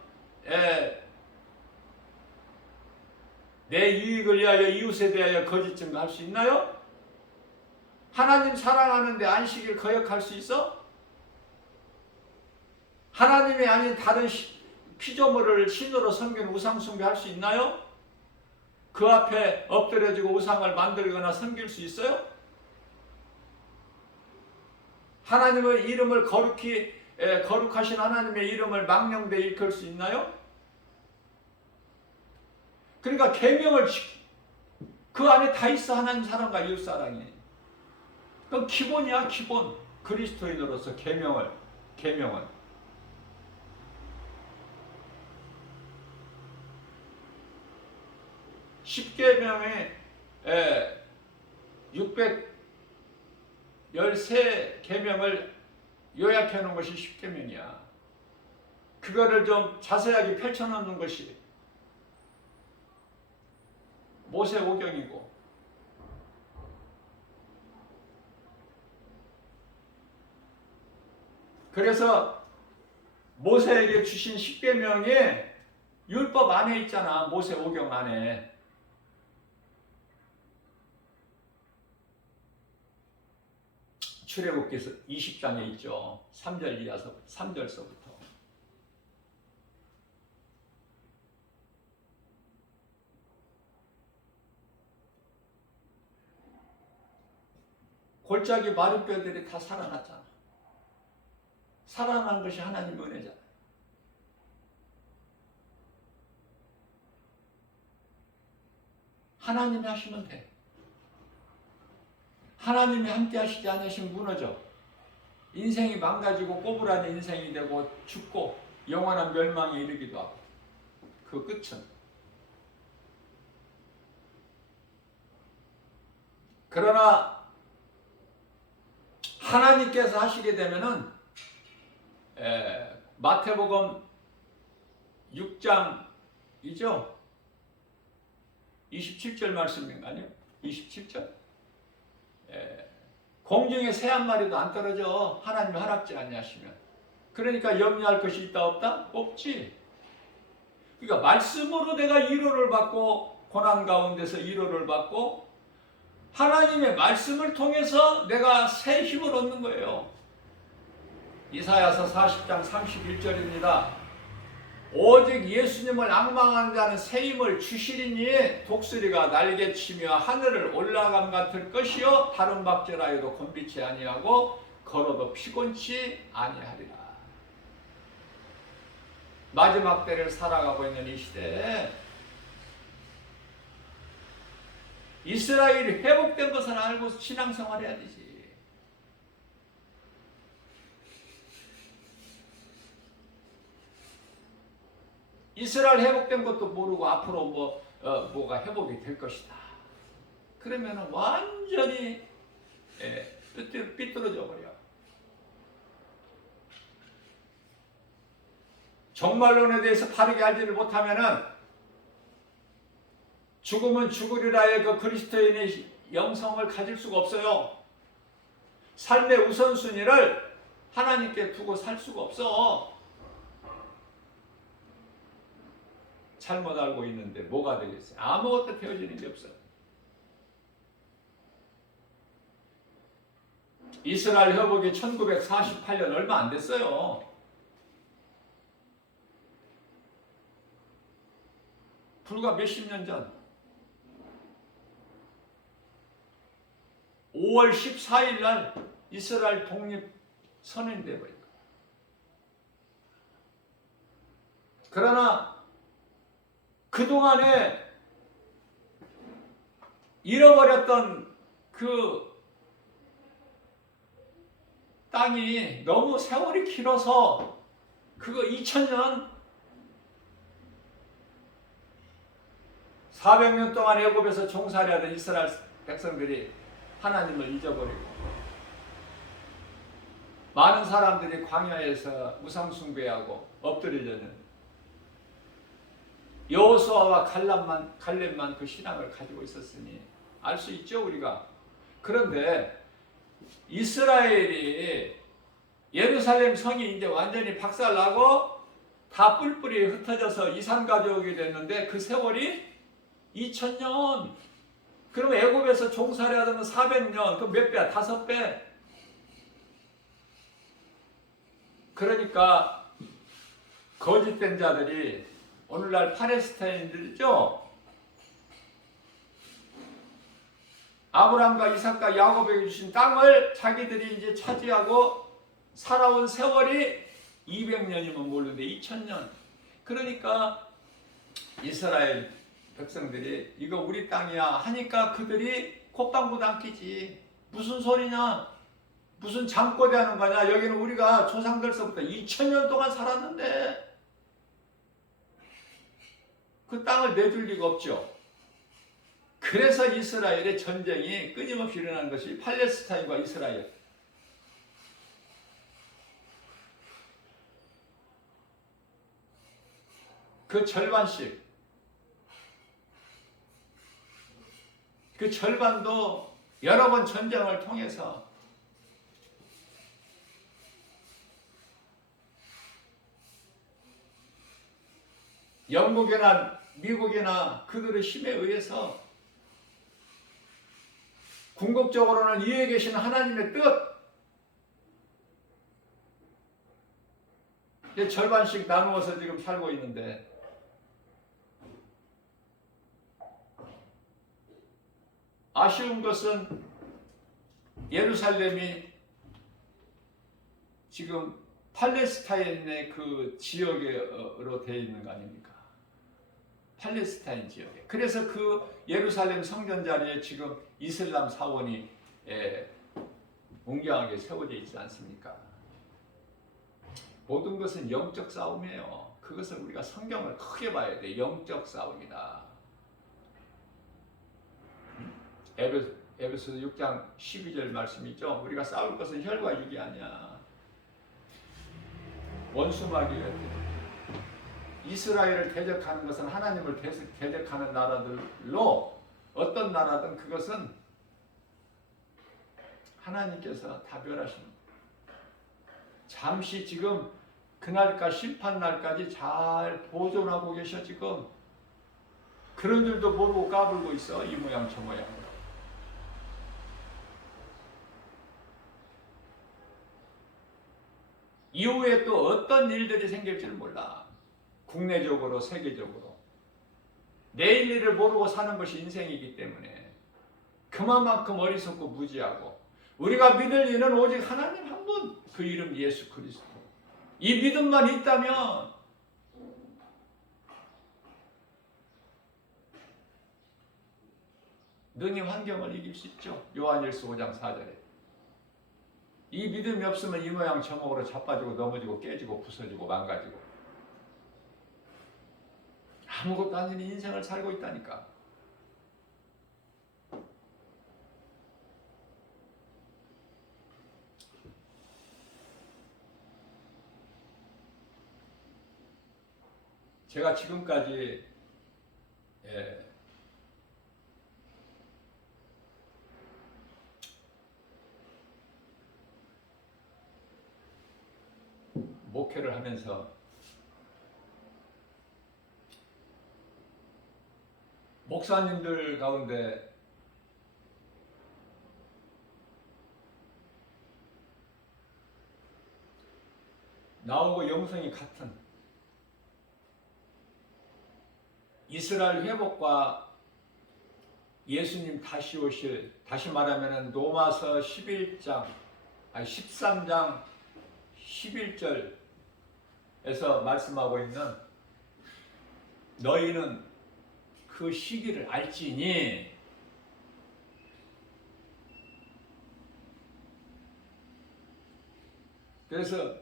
내 유익을 위하여 이웃에 대하여 거짓 증거할 수 있나요? 하나님 사랑하는데 안식일 거역할 수 있어? 하나님이 아닌 다른 피조물을 신으로 섬기는 우상 숭배할 수 있나요? 그 앞에 엎드려지고 우상을 만들거나 섬길 수 있어요? 하나님의 이름을 거룩하신 하나님의 이름을 망령되이 일컬 수 있나요? 그러니까 계명을 그 안에 다 있어. 하나님 사랑과 이웃 사랑이. 그건 기본이야, 기본. 그리스도인으로서 계명은 십계명에 613계명을 요약해 놓은 것이 십계명이야. 그거를 좀 자세하게 펼쳐 놓는 것이 모세오경이고, 그래서 모세에게 주신 십계명에 율법 안에 있잖아. 모세오경 안에. 출애굽기서 20장에 있죠. 3절 이하서 3절서부터. 골짜기 마른 뼈들이 다 살아났잖아. 살아난 것이 하나님의 은혜잖아. 하나님이 하시면 돼. 하나님이 함께 하시지 않으시면 무너져. 인생이 망가지고 꼬부라진 인생이 되고 죽고 영원한 멸망에 이르기도 하고. 그 끝은. 그러나 하나님께서 하시게 되면은 마태복음 6장이죠. 27절 말씀인가요? 27절. 공중에 새 한 마리도 안 떨어져. 하나님이 허락지 아니하시면. 그러니까 염려할 것이 있다 없다? 없지. 그러니까 말씀으로 내가 위로를 받고, 고난 가운데서 위로를 받고, 하나님의 말씀을 통해서 내가 새 힘을 얻는 거예요. 이사야서 40장 31절입니다. 오직 예수님을 앙망하는 자는 새 힘을 주시리니 독수리가 날개치며 하늘을 올라감 같을 것이요 다른 박질하여도 곤비치 아니하고 걸어도 피곤치 아니하리라. 마지막 때를 살아가고 있는 이 시대에 이스라엘이 회복된 것을 알고 신앙생활 해야 되지. 이스라엘 회복된 것도 모르고 앞으로 뭐가 회복이 될 것이다. 그러면 완전히 삐뚤어져 버려. 종말론에 대해서 바르게 알지를 못하면은 죽으면 죽으리라의 그 그리스도인의 영성을 가질 수가 없어요. 삶의 우선순위를 하나님께 두고 살 수가 없어. 잘못 알고 있는데 뭐가 되겠어요? 아무것도 되어지는 게 없어요. 이스라엘 회복이 1948년 얼마 안 됐어요. 불과 몇십 년 전 5월 14일 날 이스라엘 독립 선언돼 버린 거예요. 그러나 그동안에 잃어버렸던 그 땅이 너무 세월이 길어서 그거 2000년 400년 동안 애굽에서 종살이하던 이스라엘 백성들이 하나님을 잊어버리고 많은 사람들이 광야에서 우상숭배하고 엎드리려는 여호수아와 갈렙만 그 신앙을 가지고 있었으니 알 수 있죠 우리가. 그런데 이스라엘이 예루살렘 성이 이제 완전히 박살나고 다 뿔뿔이 흩어져서 이산 가족이 됐는데 그 세월이 2000년. 그럼 애굽에서 종살이하던 400년, 그 몇 배야? 5배. 그러니까 거짓된 자들이 오늘날 팔레스타인들이죠. 아브라함과 이삭과 야곱에게 주신 땅을 자기들이 이제 차지하고 살아온 세월이 200년이면 모르는데 2000년. 그러니까 이스라엘 백성들이 이거 우리 땅이야 하니까 그들이 콧방구도 안 끼지. 무슨 소리냐? 무슨 잠꼬대 하는 거냐? 여기는 우리가 조상들서부터 2000년 동안 살았는데 그 땅을 내줄 리가 없죠. 그래서 이스라엘의 전쟁이 끊임없이 일어나는 것이 팔레스타인과 이스라엘. 그 절반씩, 그 절반도 여러 번 전쟁을 통해서 영국이나 미국이나 그들의 힘에 의해서 궁극적으로는 위에 계신 하나님의 뜻 절반씩 나누어서 지금 살고 있는데 아쉬운 것은 예루살렘이 지금 팔레스타인의 그 지역으로 되어 있는 거 아닙니까? 팔레스타인 지역에. 그래서 그 예루살렘 성전 자리에 지금 이슬람 사원이 웅장하게 세워져 있지 않습니까? 모든 것은 영적 싸움이에요. 그것을 우리가 성경을 크게 봐야 돼. 영적 싸움이다. 에베소서 6장 12절 말씀이죠. 우리가 싸울 것은 혈과 육이 아니야. 원수마귀가 돼. 이스라엘을 대적하는 것은 하나님을 대적하는 나라들로 어떤 나라든 그것은 하나님께서 다 멸하십니다. 잠시 지금 그날까지 심판날까지 잘 보존하고 계셔. 지금 그런 줄도 모르고 까불고 있어. 이 모양 저 모양으로. 이후에 또 어떤 일들이 생길지를 몰라. 국내적으로 세계적으로. 내일 일을 모르고 사는 것이 인생이기 때문에 그만큼 어리석고 무지하고, 우리가 믿을 이는 오직 하나님 한 분, 그 이름 예수 그리스도. 이 믿음만 있다면 능히 환경을 이길 수 있죠. 요한일서 5장 4절에. 이 믿음이 없으면 이 모양 저 모양으로 자빠지고 넘어지고 깨지고 부서지고 망가지고 아무것도 아닌 인생을 살고 있다니까. 제가 지금까지 목회를 하면서 목사님들 가운데 나하고 영성이 같은 이스라엘 회복과 예수님 다시 오실, 다시 말하면 로마서 13장 11절에서 말씀하고 있는 너희는 그 시기를 알지니 그래서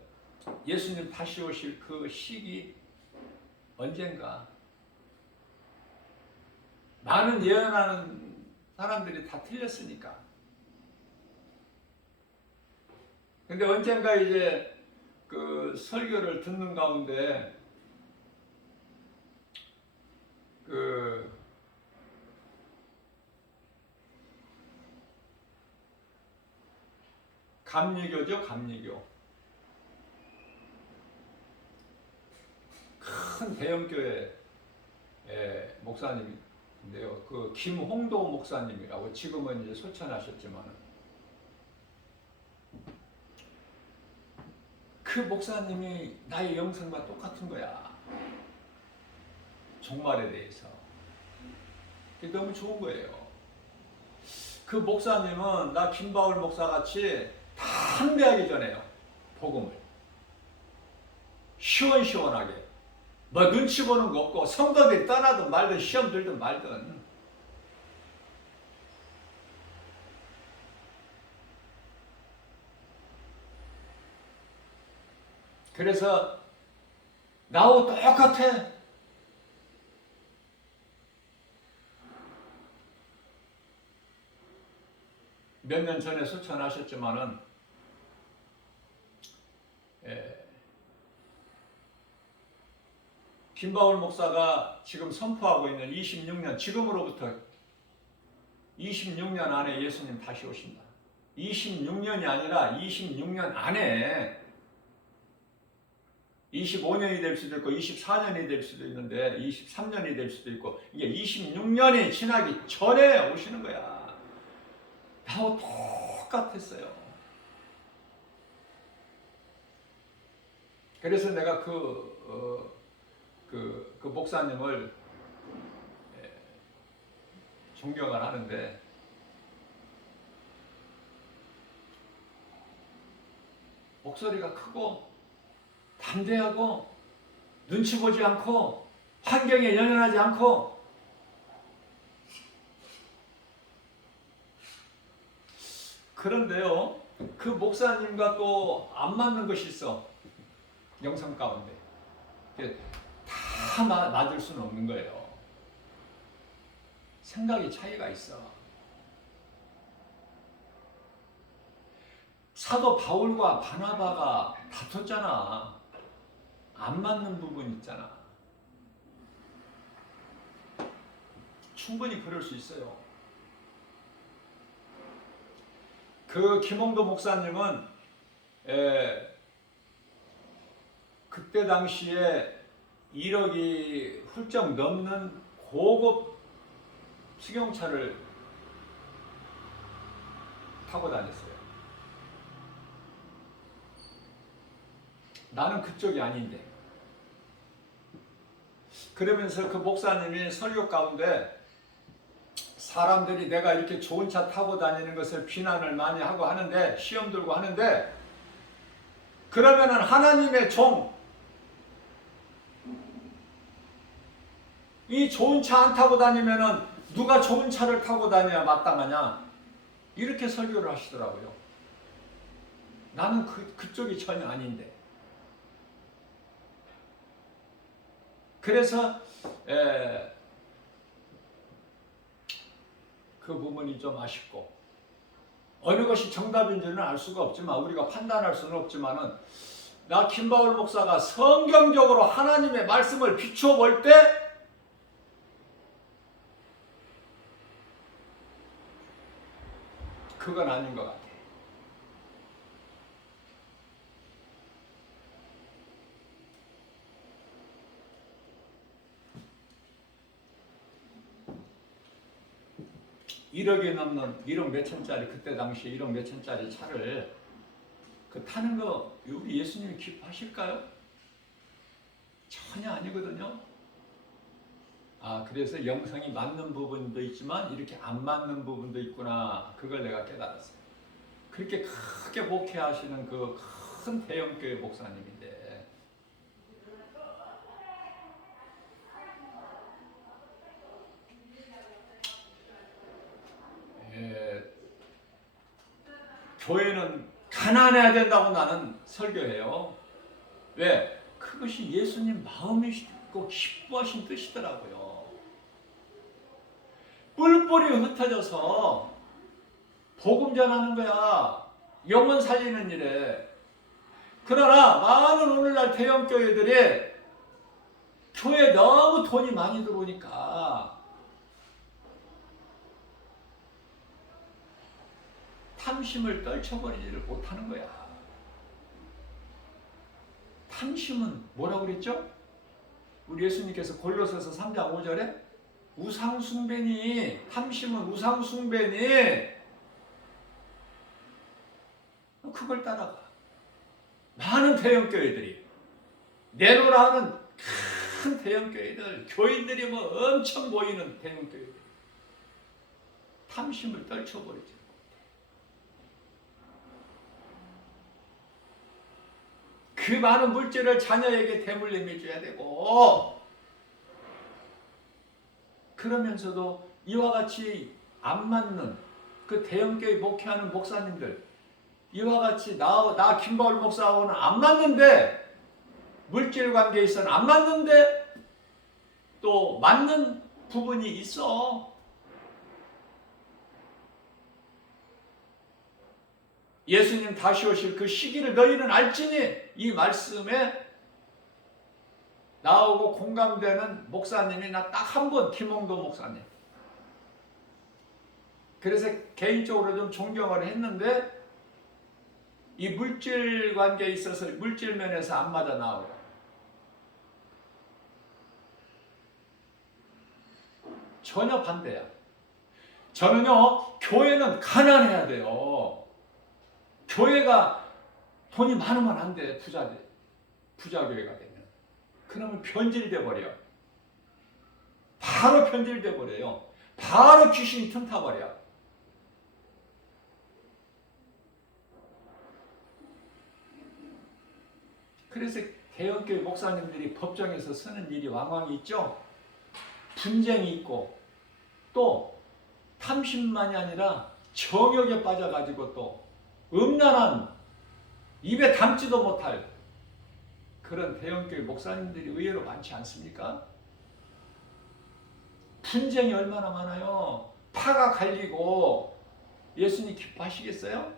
예수님 다시 오실 그 시기 언젠가 많은 예언하는 사람들이 다 틀렸으니까. 근데 언젠가 이제 그 설교를 듣는 가운데 그 감리교죠, 감리교. 큰 대형교회 목사님인데요. 그 김홍도 목사님이라고 지금은 이제 소천하셨지만은 그 목사님이 나의 영성과 똑같은 거야. 종말에 대해서. 그게 너무 좋은 거예요. 그 목사님은 나 김바울 목사같이 담대하게 전해요. 복음을. 시원시원하게. 뭐 눈치 보는 거 없고 성도들이 떠나든 말든 시험 들든 말든. 그래서 나하고 똑같아. 몇 년 전에 소천하셨지만은 김바울 목사가 지금 선포하고 있는 26년, 지금으로부터 26년 안에 예수님 다시 오신다. 26년이 아니라 26년 안에 25년이 될 수도 있고 24년이 될 수도 있는데 23년이 될 수도 있고 이게 26년이 지나기 전에 오시는 거야. 나하고 똑같았어요. 그래서 내가 그 목사님을 존경을 하는데 목소리가 크고 담대하고 눈치 보지 않고 환경에 연연하지 않고 그런데요, 그 목사님과 또 안 맞는 것이 있어. 영성 가운데 다 맞을 수는 없는 거예요. 생각이 차이가 있어. 사도 바울과 바나바가 다퉜잖아. 안 맞는 부분 있잖아. 충분히 그럴 수 있어요. 그 김홍도 목사님은 그때 당시에 1억이 훌쩍 넘는 고급 승용차를 타고 다녔어요. 나는 그쪽이 아닌데. 그러면서 그 목사님이 설교 가운데 사람들이 내가 이렇게 좋은 차 타고 다니는 것을 비난을 많이 하고 하는데, 시험 들고 하는데, 그러면은 하나님의 종, 이 좋은 차 안 타고 다니면은 누가 좋은 차를 타고 다녀야 마땅하냐? 이렇게 설교를 하시더라고요. 나는 그쪽이 전혀 아닌데. 그래서 그 부분이 좀 아쉽고, 어느 것이 정답인지는 알 수가 없지만, 우리가 판단할 수는 없지만은, 나 김바울 목사가 성경적으로 하나님의 말씀을 비추어 볼 때 그건 아닌 것 같아요. (1억이) 넘는 1억 몇천짜리, 그때 당시에 1억 몇천짜리 차를 타는 거 우리 예수님이 기뻐하실까요? 전혀 아니거든요. 그래서 영성이 맞는 부분도 있지만 이렇게 안 맞는 부분도 있구나, 그걸 내가 깨달았어요. 그렇게 크게 목회하시는 그 큰 대형교회 목사님인데, 교회는 가난해야 된다고 나는 설교해요. 왜? 그것이 예수님 마음이시고 기뻐하신 뜻이더라고요. 뿔뿔이 흩어져서 복음 전하는 거야. 영혼 살리는 일에. 그러나 많은 오늘날 대형교회들이 교회에 너무 돈이 많이 들어오니까 탐심을 떨쳐버리지를 못하는 거야. 탐심은 뭐라고 그랬죠? 우리 예수님께서 골로새서 3장 5절에 우상숭배니, 탐심은 우상숭배니, 그걸 따라가. 많은 대형교회들이, 내로라 하는 큰 대형교회들, 교인들이 엄청 모이는 대형교회들, 탐심을 떨쳐버리죠. 그 많은 물질을 자녀에게 대물림해 줘야 되고, 그러면서도 이와 같이 안 맞는 그 대형교회 목회하는 목사님들, 이와 같이 나 김바울 목사하고는 안 맞는데, 물질 관계에 있어서는 안 맞는데 또 맞는 부분이 있어. 예수님 다시 오실 그 시기를 너희는 알지니, 이 말씀에 나오고 공감되는 목사님이 나 딱 한 분, 김홍도 목사님. 그래서 개인적으로 좀 존경을 했는데, 이 물질 관계에 있어서 물질 면에서 안 맞아 나오고, 전혀 반대야. 저는요, 교회는 가난해야 돼요. 교회가 돈이 많으면 안 돼. 부자 교회가 되면. 그러면 변질돼 버려. 바로 변질돼 버려요. 바로 귀신이 틈타 버려. 그래서 대형교회 목사님들이 법정에서 서는 일이 왕왕 있죠. 분쟁이 있고, 또 탐심만이 아니라 정욕에 빠져가지고 또 음란한, 입에 담지도 못할 그런 대형교회 목사님들이 의외로 많지 않습니까? 분쟁이 얼마나 많아요. 파가 갈리고. 예수님 기뻐하시겠어요?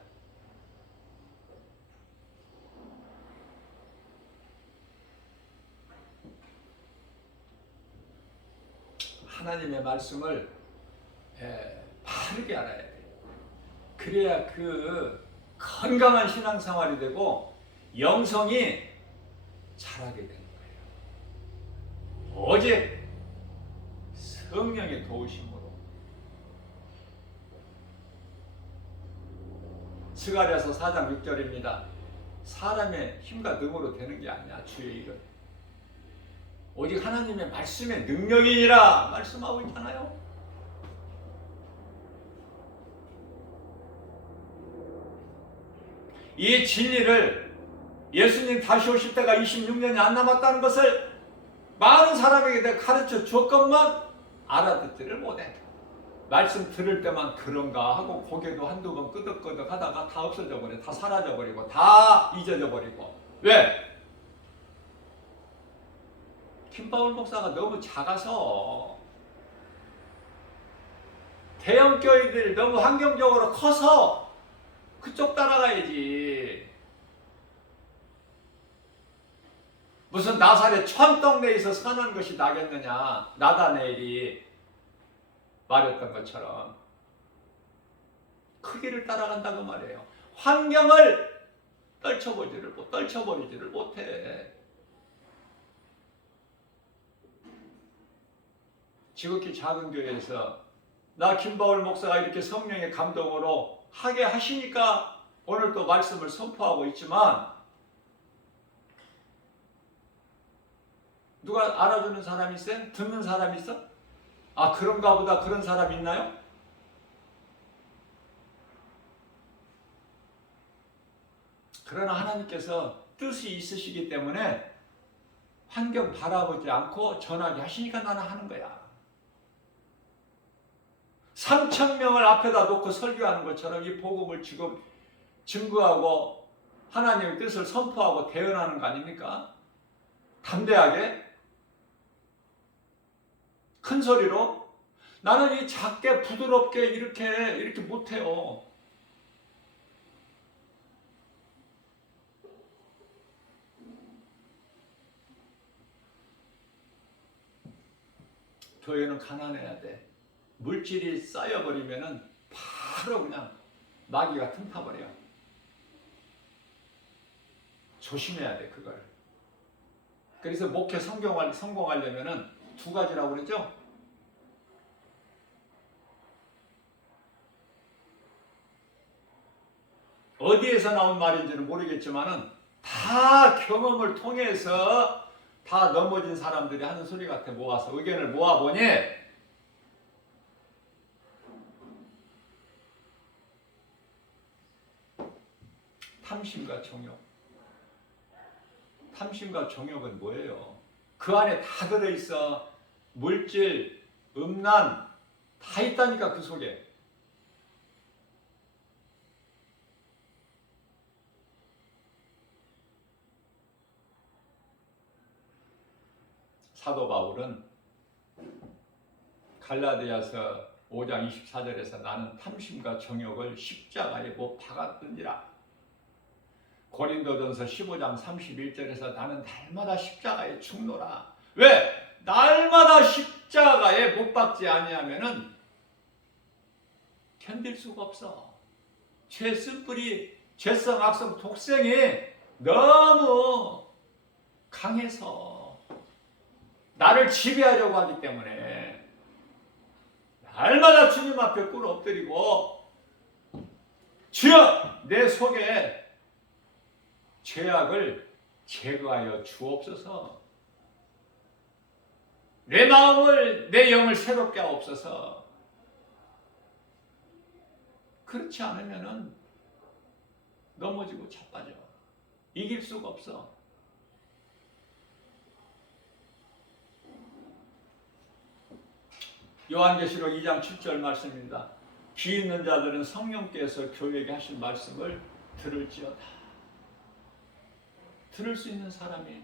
하나님의 말씀을 바르게 알아야 돼요. 그래야 그 건강한 신앙생활이 되고 영성이 자라게 되는 거예요. 오직 성령의 도우심으로. 스가랴서 4장 6절입니다. 사람의 힘과 능으로 되는 게 아니야, 주의 일은. 오직 하나님의 말씀의 능력이니라 말씀하고 있잖아요. 이 진리를 예수님 다시 오실 때가 26년이 안 남았다는 것을 많은 사람에게 내가 가르쳐 주었건만 알아듣지를 못해. 말씀 들을 때만 그런가 하고 고개도 한두 번 끄덕끄덕 하다가 다 없어져 버려. 다 사라져 버리고 다 잊어져 버리고. 왜? 김바울 목사가 너무 작아서, 대형 교회들이 너무 환경적으로 커서 그쪽 따라가야지. 무슨 나사렛 촌동네에서 사는 것이 나겠느냐. 나다네엘이 말했던 것처럼 크기를 따라간다고 말이에요. 환경을 떨쳐버리지를 못해. 지극히 작은 교회에서 나 김바울 목사가 이렇게 성령의 감동으로 하게 하시니까 오늘 또 말씀을 선포하고 있지만, 누가 알아주는 사람이 있어요? 듣는 사람이 있어? 아, 그런가 보다. 그런 사람 있나요? 그러나 하나님께서 뜻이 있으시기 때문에 환경 바라보지 않고 전하게 하시니까 나는 하는 거야. 3,000명을 앞에다 놓고 설교하는 것처럼 이 복음을 지금 증거하고 하나님의 뜻을 선포하고 대언하는 거 아닙니까? 담대하게 큰 소리로. 나는 이 작게 부드럽게 이렇게 못해요. 교회는 가난해야 돼. 물질이 쌓여버리면은 바로 그냥 마귀가 틈타버려. 조심해야 돼, 그걸. 그래서 목회 성공하려면은 두 가지라고 그랬죠? 어디에서 나온 말인지는 모르겠지만은 다 경험을 통해서 다 넘어진 사람들이 하는 소리 같아. 모아서 의견을 모아보니 탐심과 정욕. 탐심과 정욕은 뭐예요? 그 안에 다 들어있어. 물질, 음란 다 있다니까, 그 속에. 사도 바울은 갈라디아서 5장 24절에서 나는 탐심과 정욕을 십자가에 못 박았느니라. 고린도전서 15장 31절에서 나는 날마다 십자가에 죽노라. 왜? 날마다 십자가에 못 박지 아니하면은 견딜 수가 없어. 죄 쓴뿌리, 죄성, 악성, 독생이 너무 강해서 나를 지배하려고 하기 때문에 날마다 주님 앞에 꿇어 엎드리고, 주여 내 속에 죄악을 제거하여 주옵소서. 내 마음을, 내 영을 새롭게 하옵소서. 그렇지 않으면은 넘어지고 자빠져. 이길 수가 없어. 요한계시록 2장 7절 말씀입니다. 귀 있는 자들은 성령께서 교회에게 하신 말씀을 들을지어다. 들을 수 있는 사람이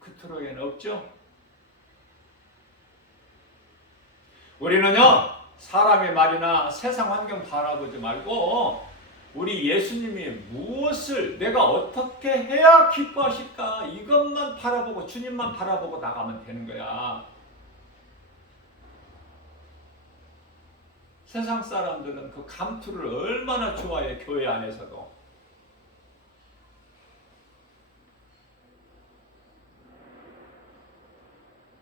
그토록에는 없죠. 우리는요, 사람의 말이나 세상 환경 바라보지 말고 우리 예수님이 무엇을, 내가 어떻게 해야 기뻐하실까, 이것만 바라보고 주님만 바라보고 나가면 되는 거야. 세상 사람들은 그 감투를 얼마나 좋아해. 교회 안에서도.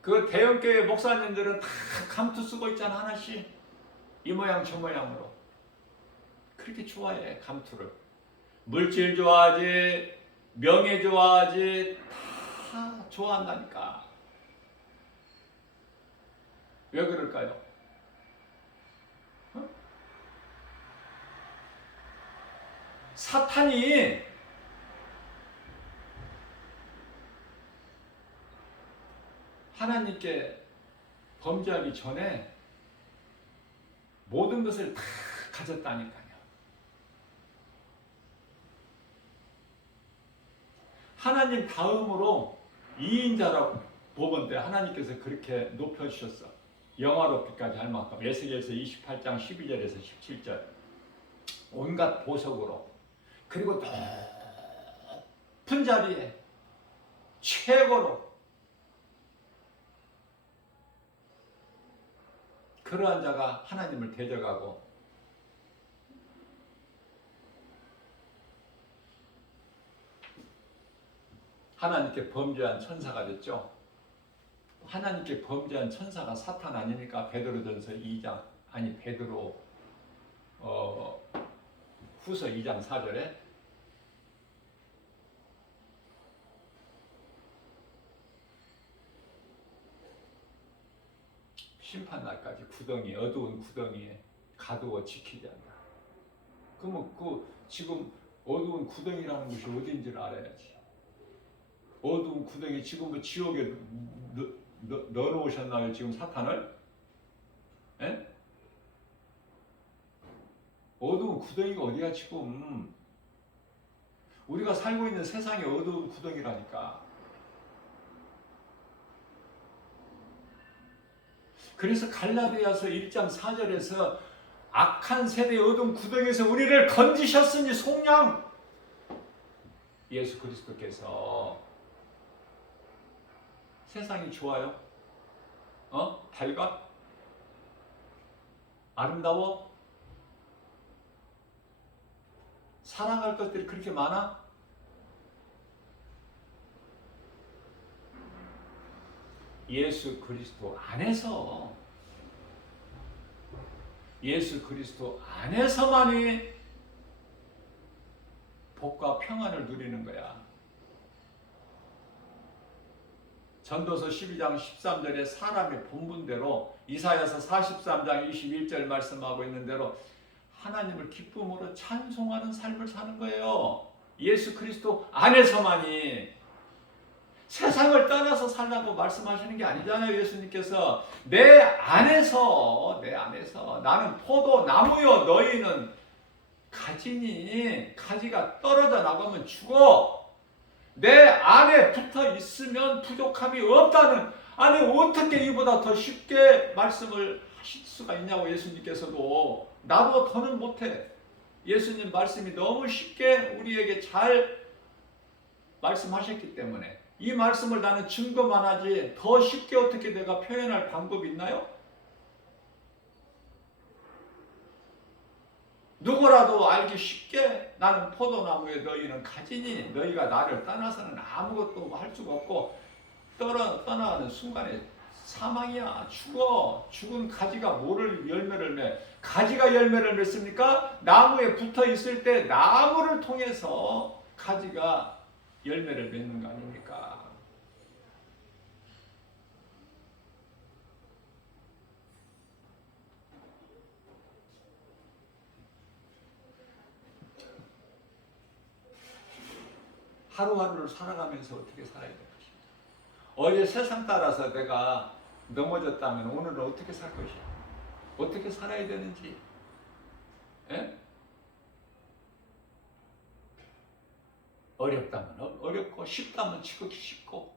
그 대형교회 목사님들은 다 감투 쓰고 있잖아, 하나씩. 이 모양 저 모양으로. 그렇게 좋아해, 감투를. 물질 좋아하지, 명예 좋아하지, 다 좋아한다니까. 왜 그럴까요? 어? 사탄이 하나님께 범죄하기 전에 모든 것을 다 가졌다니까요. 하나님 다음으로 2인자라고 보건대 하나님께서 그렇게 높여주셨어. 영화롭기까지 할 만큼. 에스겔서 28장 12절에서 17절 온갖 보석으로, 그리고 높은 자리에 최고로, 그러한 자가 하나님을 대적하고 하나님께 범죄한 천사가 됐죠. 하나님께 범죄한 천사가 사탄 아닙니까? 베드로전서 2장, 아니 베드로 후서 2장 4절에 심판날까지 구덩이, 어두운 구덩이에 가두어 지키지 않나. 그러면 지금 어두운 구덩이라는 것이 어딘지를 알아야지. 어두운 구덩이, 지금 뭐 지옥에 넣어놓으셨나요? 지금 사탄을? 에? 어두운 구덩이가 어디야 지금? 우리가 살고 있는 세상이 어두운 구덩이라니까. 그래서 갈라디아서 1장 4절에서 악한 세대의 어두운 구덩이에서 우리를 건지셨으니 속량, 예수 그리스도께서. 세상이 좋아요? 밝아? 아름다워? 사랑할 것들이 그렇게 많아? 예수 그리스도 안에서, 예수 그리스도 안에서만이 복과 평안을 누리는 거야. 전도서 12장 13절에 사람의 본분대로, 이사야서 43장 21절 말씀하고 있는 대로 하나님을 기쁨으로 찬송하는 삶을 사는 거예요. 예수 그리스도 안에서만이. 세상을 떠나서 살라고 말씀하시는 게 아니잖아요. 예수님께서 내 안에서 나는 포도나무요 너희는 가지니, 가지가 떨어져 나가면 죽어. 내 안에 붙어 있으면 부족함이 없다는. 아니 어떻게 이보다 더 쉽게 말씀을 하실 수가 있냐고. 예수님께서도. 나도 더는 못해. 예수님 말씀이 너무 쉽게 우리에게 잘 말씀하셨기 때문에 이 말씀을 나는 증거만 하지 더 쉽게 어떻게 내가 표현할 방법이 있나요? 누구라도 알기 쉽게 나는 포도나무에 너희는 가지니, 너희가 나를 떠나서는 아무것도 할 수가 없고 떠나가는 순간에 사망이야. 죽어. 죽은 가지가 뭐를 열매를 맺? 가지가 열매를 맺습니까? 나무에 붙어 있을 때 나무를 통해서 가지가 열매를 맺는 거 아닙니까? 하루하루를 살아가면서 어떻게 살아야 될 것인가. 어제 세상 따라서 내가 넘어졌다면 오늘은 어떻게 살 것이야. 어떻게 살아야 되는지. 에? 어렵다면 어렵고 쉽다면 지극히 쉽고.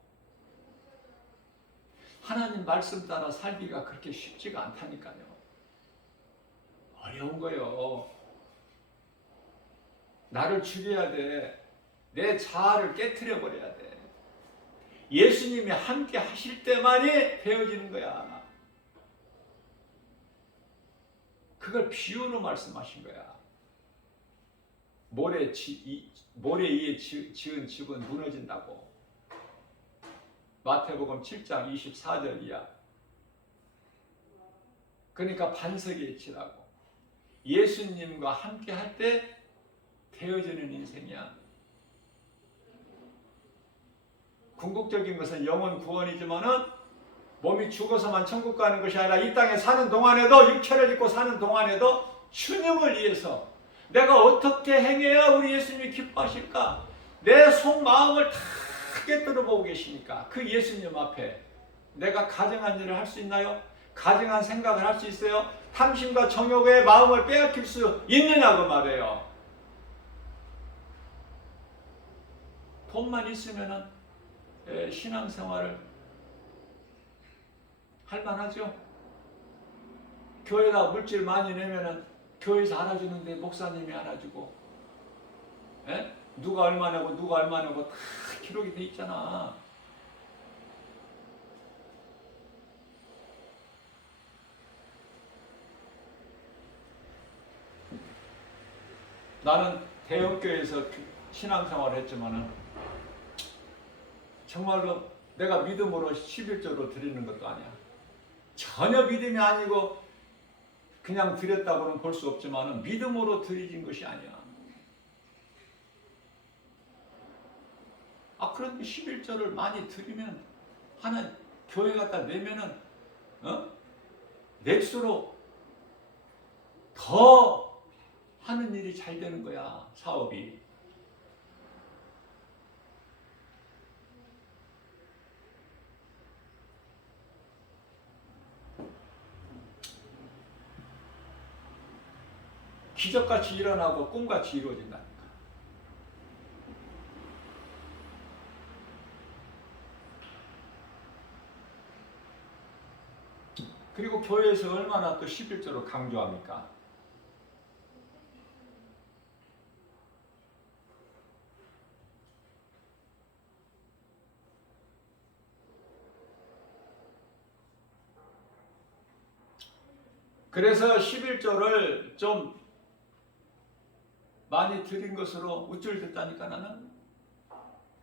하나님 말씀 따라 살기가 그렇게 쉽지가 않다니까요. 어려운 거요. 나를 죽여야 돼. 내 자아를 깨트려 버려야 돼. 예수님이 함께 하실 때만이 되어지는 거야. 그걸 비유로 말씀하신 거야. 모래 위에 지은 집은 무너진다고. 마태복음 7장 24절 이하. 그러니까 반석에 치라고. 예수님과 함께 할 때 되어지는 인생이야. 궁극적인 것은 영혼 구원이지만은 몸이 죽어서만 천국 가는 것이 아니라 이 땅에 사는 동안에도, 육체를 입고 사는 동안에도 주님을 위해서 내가 어떻게 행해야 우리 예수님이 기뻐하실까? 내 속마음을 다 깨뜨려 보고 계시니까 그 예수님 앞에 내가 가정한 일을 할 수 있나요? 가정한 생각을 할 수 있어요? 탐심과 정욕의 마음을 빼앗길 수 있느냐고 말해요. 돈만 있으면은 신앙생활을 할 만하죠. 교회에다 물질 많이 내면은 교회에서 알아주는데 목사님이 알아주고, 누가 얼마 내고 누가 얼마 내고 다 기록이 돼 있잖아. 나는 대형교회에서 신앙생활을 했지만은 정말로 내가 믿음으로 11조로 드리는 것도 아니야. 전혀 믿음이 아니고 그냥 드렸다고는 볼 수 없지만은 믿음으로 드리진 것이 아니야. 그런데 11조를 많이 드리면 하나 교회 갖다 내면은 낼수록 더 하는 일이 잘 되는 거야, 사업이. 기적같이 일어나고 꿈같이 이루어진다니까. 그리고 교회에서 얼마나 또 11조로 강조합니까? 그래서 11조를 좀 많이 드린 것으로 우쭐댔다니까 나는.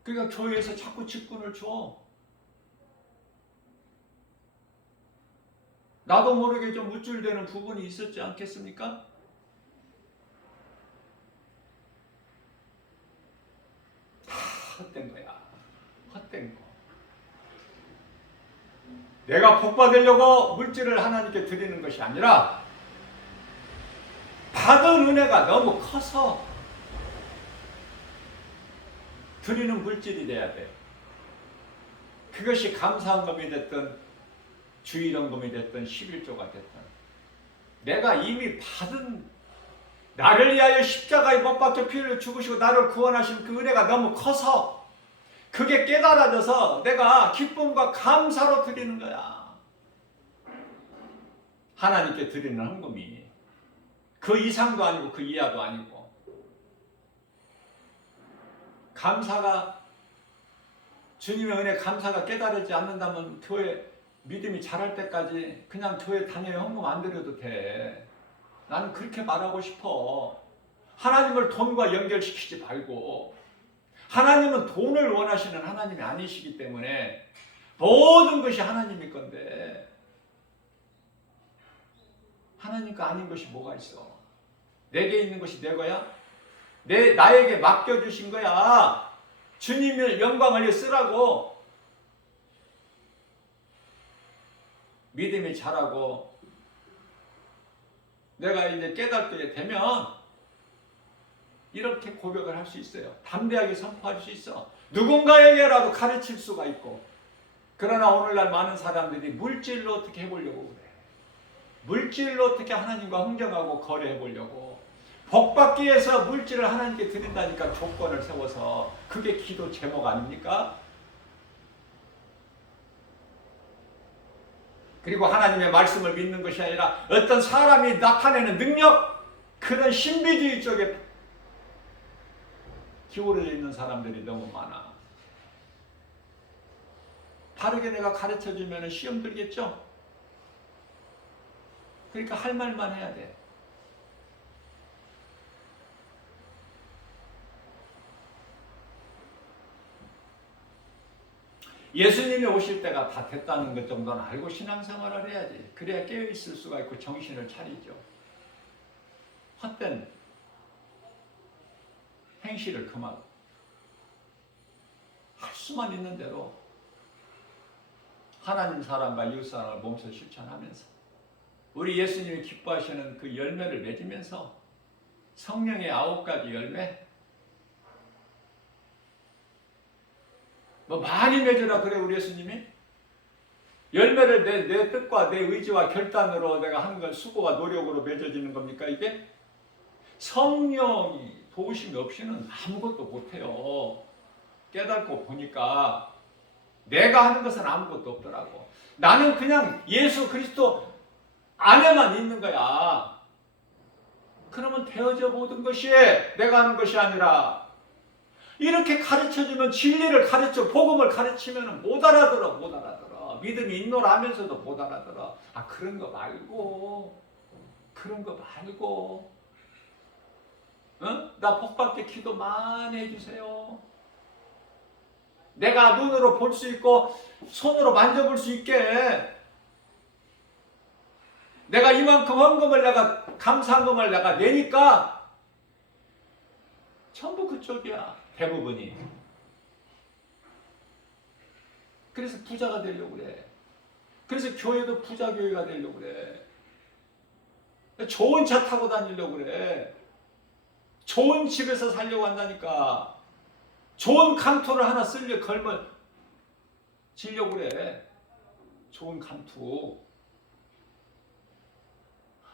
그러니까 교회에서 자꾸 직분을 줘. 나도 모르게 좀 우쭐대는 부분이 있었지 않겠습니까? 다 헛된 거야. 헛된 거. 내가 복 받으려고 물질을 하나님께 드리는 것이 아니라 받은 은혜가 너무 커서 드리는 물질이 돼야 돼. 그것이 감사헌금이 됐든 주일헌금이 됐든 11조가 됐든 내가 이미 받은, 나를 위하여 십자가에 못 박혀 피 흘려 죽으시고 나를 구원하신 그 은혜가 너무 커서 그게 깨달아져서 내가 기쁨과 감사로 드리는 거야. 하나님께 드리는 헌금이 그 이상도 아니고 그 이하도 아니고, 감사가, 주님의 은혜 감사가 깨달아지지 않는다면 교회 믿음이 자랄 때까지 그냥 교회 당연히 헌금 안 드려도 돼. 나는 그렇게 말하고 싶어. 하나님을 돈과 연결시키지 말고, 하나님은 돈을 원하시는 하나님이 아니시기 때문에 모든 것이 하나님의 건데 하나님 거 아닌 것이 뭐가 있어? 내게 있는 것이 내 거야? 나에게 맡겨주신 거야. 주님의 영광을 위해 쓰라고. 믿음이 자라고 내가 이제 깨닫게 되면 이렇게 고백을 할 수 있어요. 담대하게 선포할 수 있어. 누군가에게라도 가르칠 수가 있고. 그러나 오늘날 많은 사람들이 물질로 어떻게 해보려고 그래. 물질로 어떻게 하나님과 흥정하고 거래해보려고. 복받기 위해서 물질을 하나님께 드린다니까, 조건을 세워서. 그게 기도 제목 아닙니까? 그리고 하나님의 말씀을 믿는 것이 아니라 어떤 사람이 나타내는 능력, 그런 신비주의 쪽에 기울어져 있는 사람들이 너무 많아. 바르게 내가 가르쳐주면 시험 들겠죠? 그러니까 할 말만 해야 돼. 예수님이 오실 때가 다 됐다는 것 정도는 알고 신앙생활을 해야지. 그래야 깨어있을 수가 있고 정신을 차리죠. 헛된 행실을 그만. 할 수만 있는 대로 하나님 사랑과 이웃 사랑을 몸소 실천하면서 우리 예수님이 기뻐하시는 그 열매를 맺으면서 성령의 9가지 열매, 뭐 많이 맺으라 그래 우리 예수님이? 열매를 내 뜻과 내 의지와 결단으로 내가 하는 건 수고와 노력으로 맺어지는 겁니까 이게? 성령이 도우심이 없이는 아무것도 못해요. 깨닫고 보니까 내가 하는 것은 아무것도 없더라고. 나는 그냥 예수 그리스도 안에만 있는 거야. 그러면 되어져 모든 것이 내가 하는 것이 아니라 이렇게 가르쳐주면 진리를 가르쳐 복음을 가르치면 못 알아들어. 믿음이 있노라 하면서도 못 알아들어. 그런 거 말고 나 복받게 기도 많이 해주세요. 내가 눈으로 볼 수 있고 손으로 만져볼 수 있게 내가 이만큼 헌금을 내가 감사헌금을 내가 내니까 전부 그쪽이야. 대부분이. 그래서 부자가 되려고 그래. 그래서 교회도 부자 교회가 되려고 그래. 좋은 차 타고 다니려고 그래. 좋은 집에서 살려고 한다니까. 좋은 감투를 하나 지려고 그래. 좋은 감투.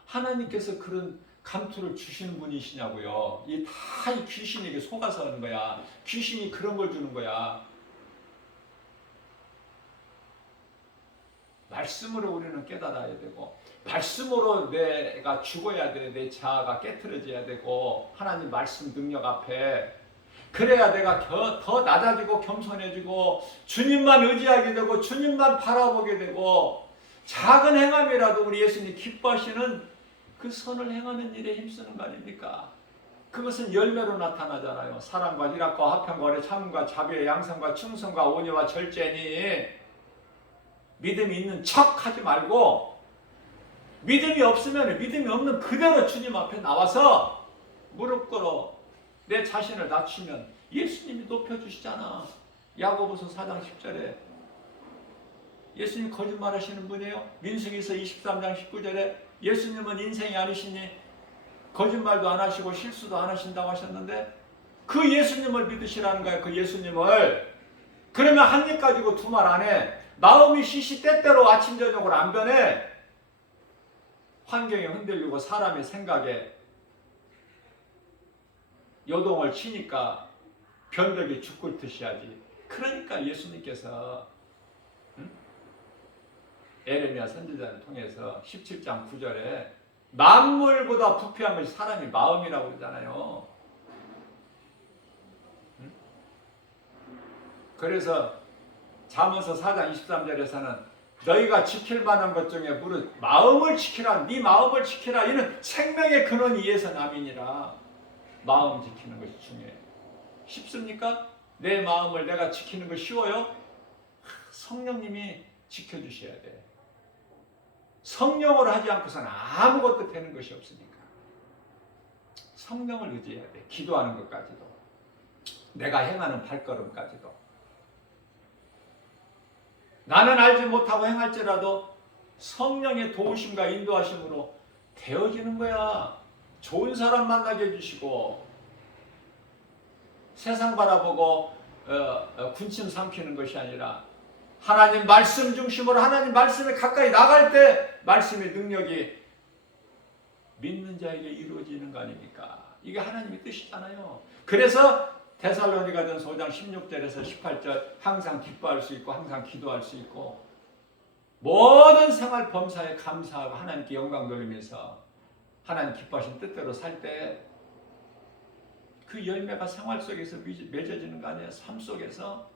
하나님께서 그런 감투를 주시는 분이시냐고요. 이 다 이 귀신에게 속아서 하는 거야. 귀신이 그런 걸 주는 거야. 말씀으로 우리는 깨달아야 되고 말씀으로 내가 죽어야 돼. 내 자아가 깨트려져야 되고 하나님 말씀 능력 앞에 그래야 내가 더 낮아지고 겸손해지고 주님만 의지하게 되고 주님만 바라보게 되고 작은 행함이라도 우리 예수님 기뻐하시는 그 선을 행하는 일에 힘쓰는 거 아닙니까? 그것은 열매로 나타나잖아요. 사랑과 희락과 화평과 오래 참음과 자비와 양성과 충성과 온유와 절제니 믿음이 있는 척 하지 말고 믿음이 없으면 믿음이 없는 그대로 주님 앞에 나와서 무릎 꿇어 내 자신을 낮추면 예수님이 높여주시잖아. 야고보서 4장 10절에 예수님 거짓말하시는 분이에요. 민수기서 23장 19절에 예수님은 인생이 아니시니 거짓말도 안 하시고 실수도 안 하신다고 하셨는데 그 예수님을 믿으시라는 거예요. 그 예수님을. 그러면 한 입 가지고 두 말 안 해. 마음이 시시때때로 아침 저녁으로 안 변해. 환경에 흔들리고 사람의 생각에 요동을 치니까 변덕이 죽을듯이 하지. 그러니까 예수님께서 에레미야 선지자를 통해서 17장 9절에 만물보다 부패한 것이 사람의 마음이라고 그러잖아요. 그래서 잠언서 4장 23절에서는 너희가 지킬 만한 것 중에 무릇 마음을 지키라. 네 마음을 지키라. 이는 생명의 근원 이에서 남이니라. 마음 지키는 것이 중요해. 쉽습니까? 내 마음을 내가 지키는 거 쉬워요? 성령님이 지켜주셔야 돼. 성령으로 하지 않고서는 아무것도 되는 것이 없으니까. 성령을 의지해야 돼. 기도하는 것까지도. 내가 행하는 발걸음까지도. 나는 알지 못하고 행할지라도 성령의 도우심과 인도하심으로 되어지는 거야. 좋은 사람 만나게 해주시고 세상 바라보고 군침 삼키는 것이 아니라 하나님 말씀 중심으로 하나님 말씀에 가까이 나갈 때 말씀의 능력이 믿는 자에게 이루어지는 거 아닙니까? 이게 하나님의 뜻이잖아요. 그래서 데살로니가전서 5장 16절에서 18절 항상 기뻐할 수 있고 항상 기도할 수 있고 모든 생활 범사에 감사하고 하나님께 영광 돌리면서 하나님 기뻐하신 뜻대로 살 때 그 열매가 생활 속에서 맺어지는 거 아니에요? 삶 속에서.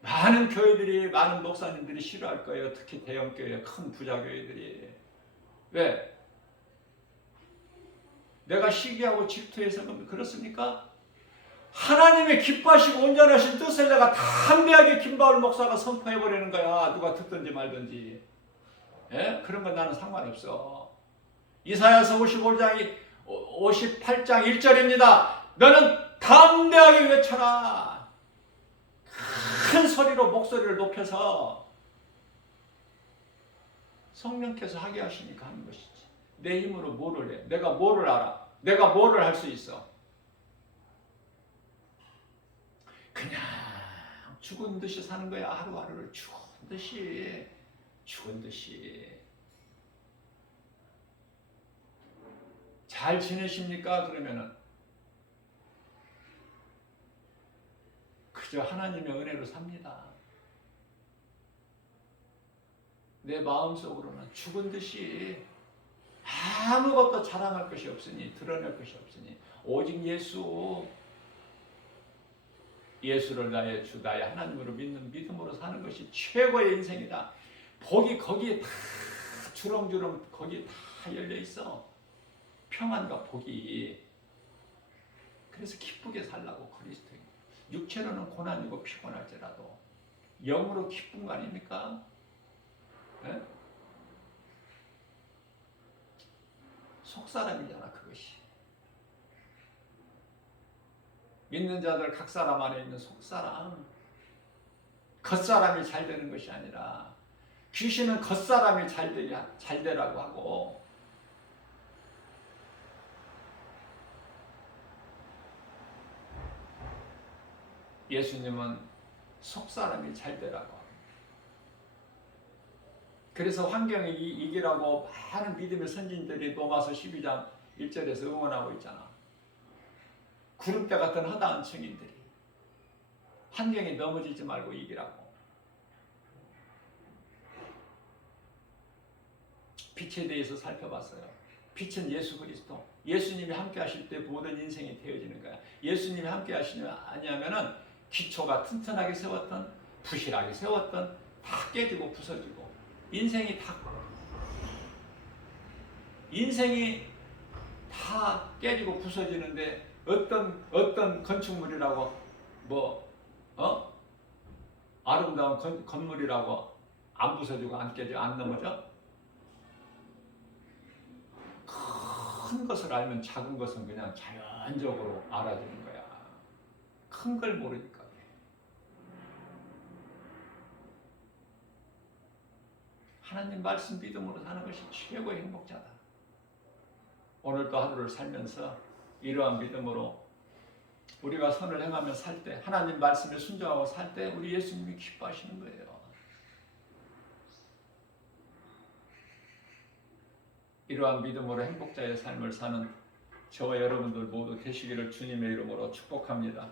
많은 교회들이 많은 목사님들이 싫어할 거예요. 특히 대형교회 큰 부자교회들이. 왜? 내가 시기하고 질투해서 그렇습니까? 하나님의 기뻐하시고 온전하신 뜻을 내가 담대하게 김바울 목사가 선포해버리는 거야. 누가 듣든지 말든지. 예? 그런 건 나는 상관없어. 이사야서 58장 1절입니다. 너는 담대하게 외쳐라. 큰 소리로 목소리를 높여서 성령께서 하게 하시니까 하는 것이지. 내 힘으로 뭐를 해? 내가 뭐를 알아? 내가 뭐를 할 수 있어? 그냥 죽은 듯이 사는 거야. 하루하루를 죽은 듯이. 잘 지내십니까? 그러면은 그저 하나님의 은혜로 삽니다. 내 마음속으로는 죽은 듯이 아무것도 자랑할 것이 없으니, 드러낼 것이 없으니 오직 예수를 나의 주, 나의 하나님으로 믿는 믿음으로 사는 것이 최고의 인생이다. 복이 거기에 다 주렁주렁 거기에 다 열려 있어. 평안과 복이. 그래서 기쁘게 살라고 그리스도인. 육체로는 고난이고 피곤할지라도 영으로 기쁜 거 아닙니까? 네? 속사람이잖아 그것이. 믿는 자들 각 사람 안에 있는 속사람, 겉사람이 잘 되는 것이 아니라 귀신은 겉사람이 잘 되라고 하고, 예수님은 속사람이 잘 되라고 합니다. 그래서 환경을 이기라고 많은 믿음의 선진들이 로마서 12장 1절에서 응원하고 있잖아. 구름대 같은 허다한 증인들이 환경에 넘어지지 말고 이기라고. 빛에 대해서 살펴봤어요. 빛은 예수 그리스도. 예수님이 함께 하실 때 모든 인생이 되어지는 거야. 예수님이 함께 하시면 아니하면은 기초가 튼튼하게 세웠던, 부실하게 세웠던 다 깨지고 부서지고 인생이 다 깨지고 부서지는데 어떤 건축물이라고 아름다운 건물이라고 안 부서지고 안 깨져 안 넘어져? 큰 것을 알면 작은 것은 그냥 자연적으로 알아지는 거야. 큰 걸 모르니까. 하나님 말씀 믿음으로 사는 것이 최고의 행복자다. 오늘도 하루를 살면서 이러한 믿음으로 우리가 선을 행하며 살 때, 하나님 말씀에 순종하고 살 때 우리 예수님이 기뻐하시는 거예요. 이러한 믿음으로 행복자의 삶을 사는 저와 여러분들 모두 되시기를 주님의 이름으로 축복합니다.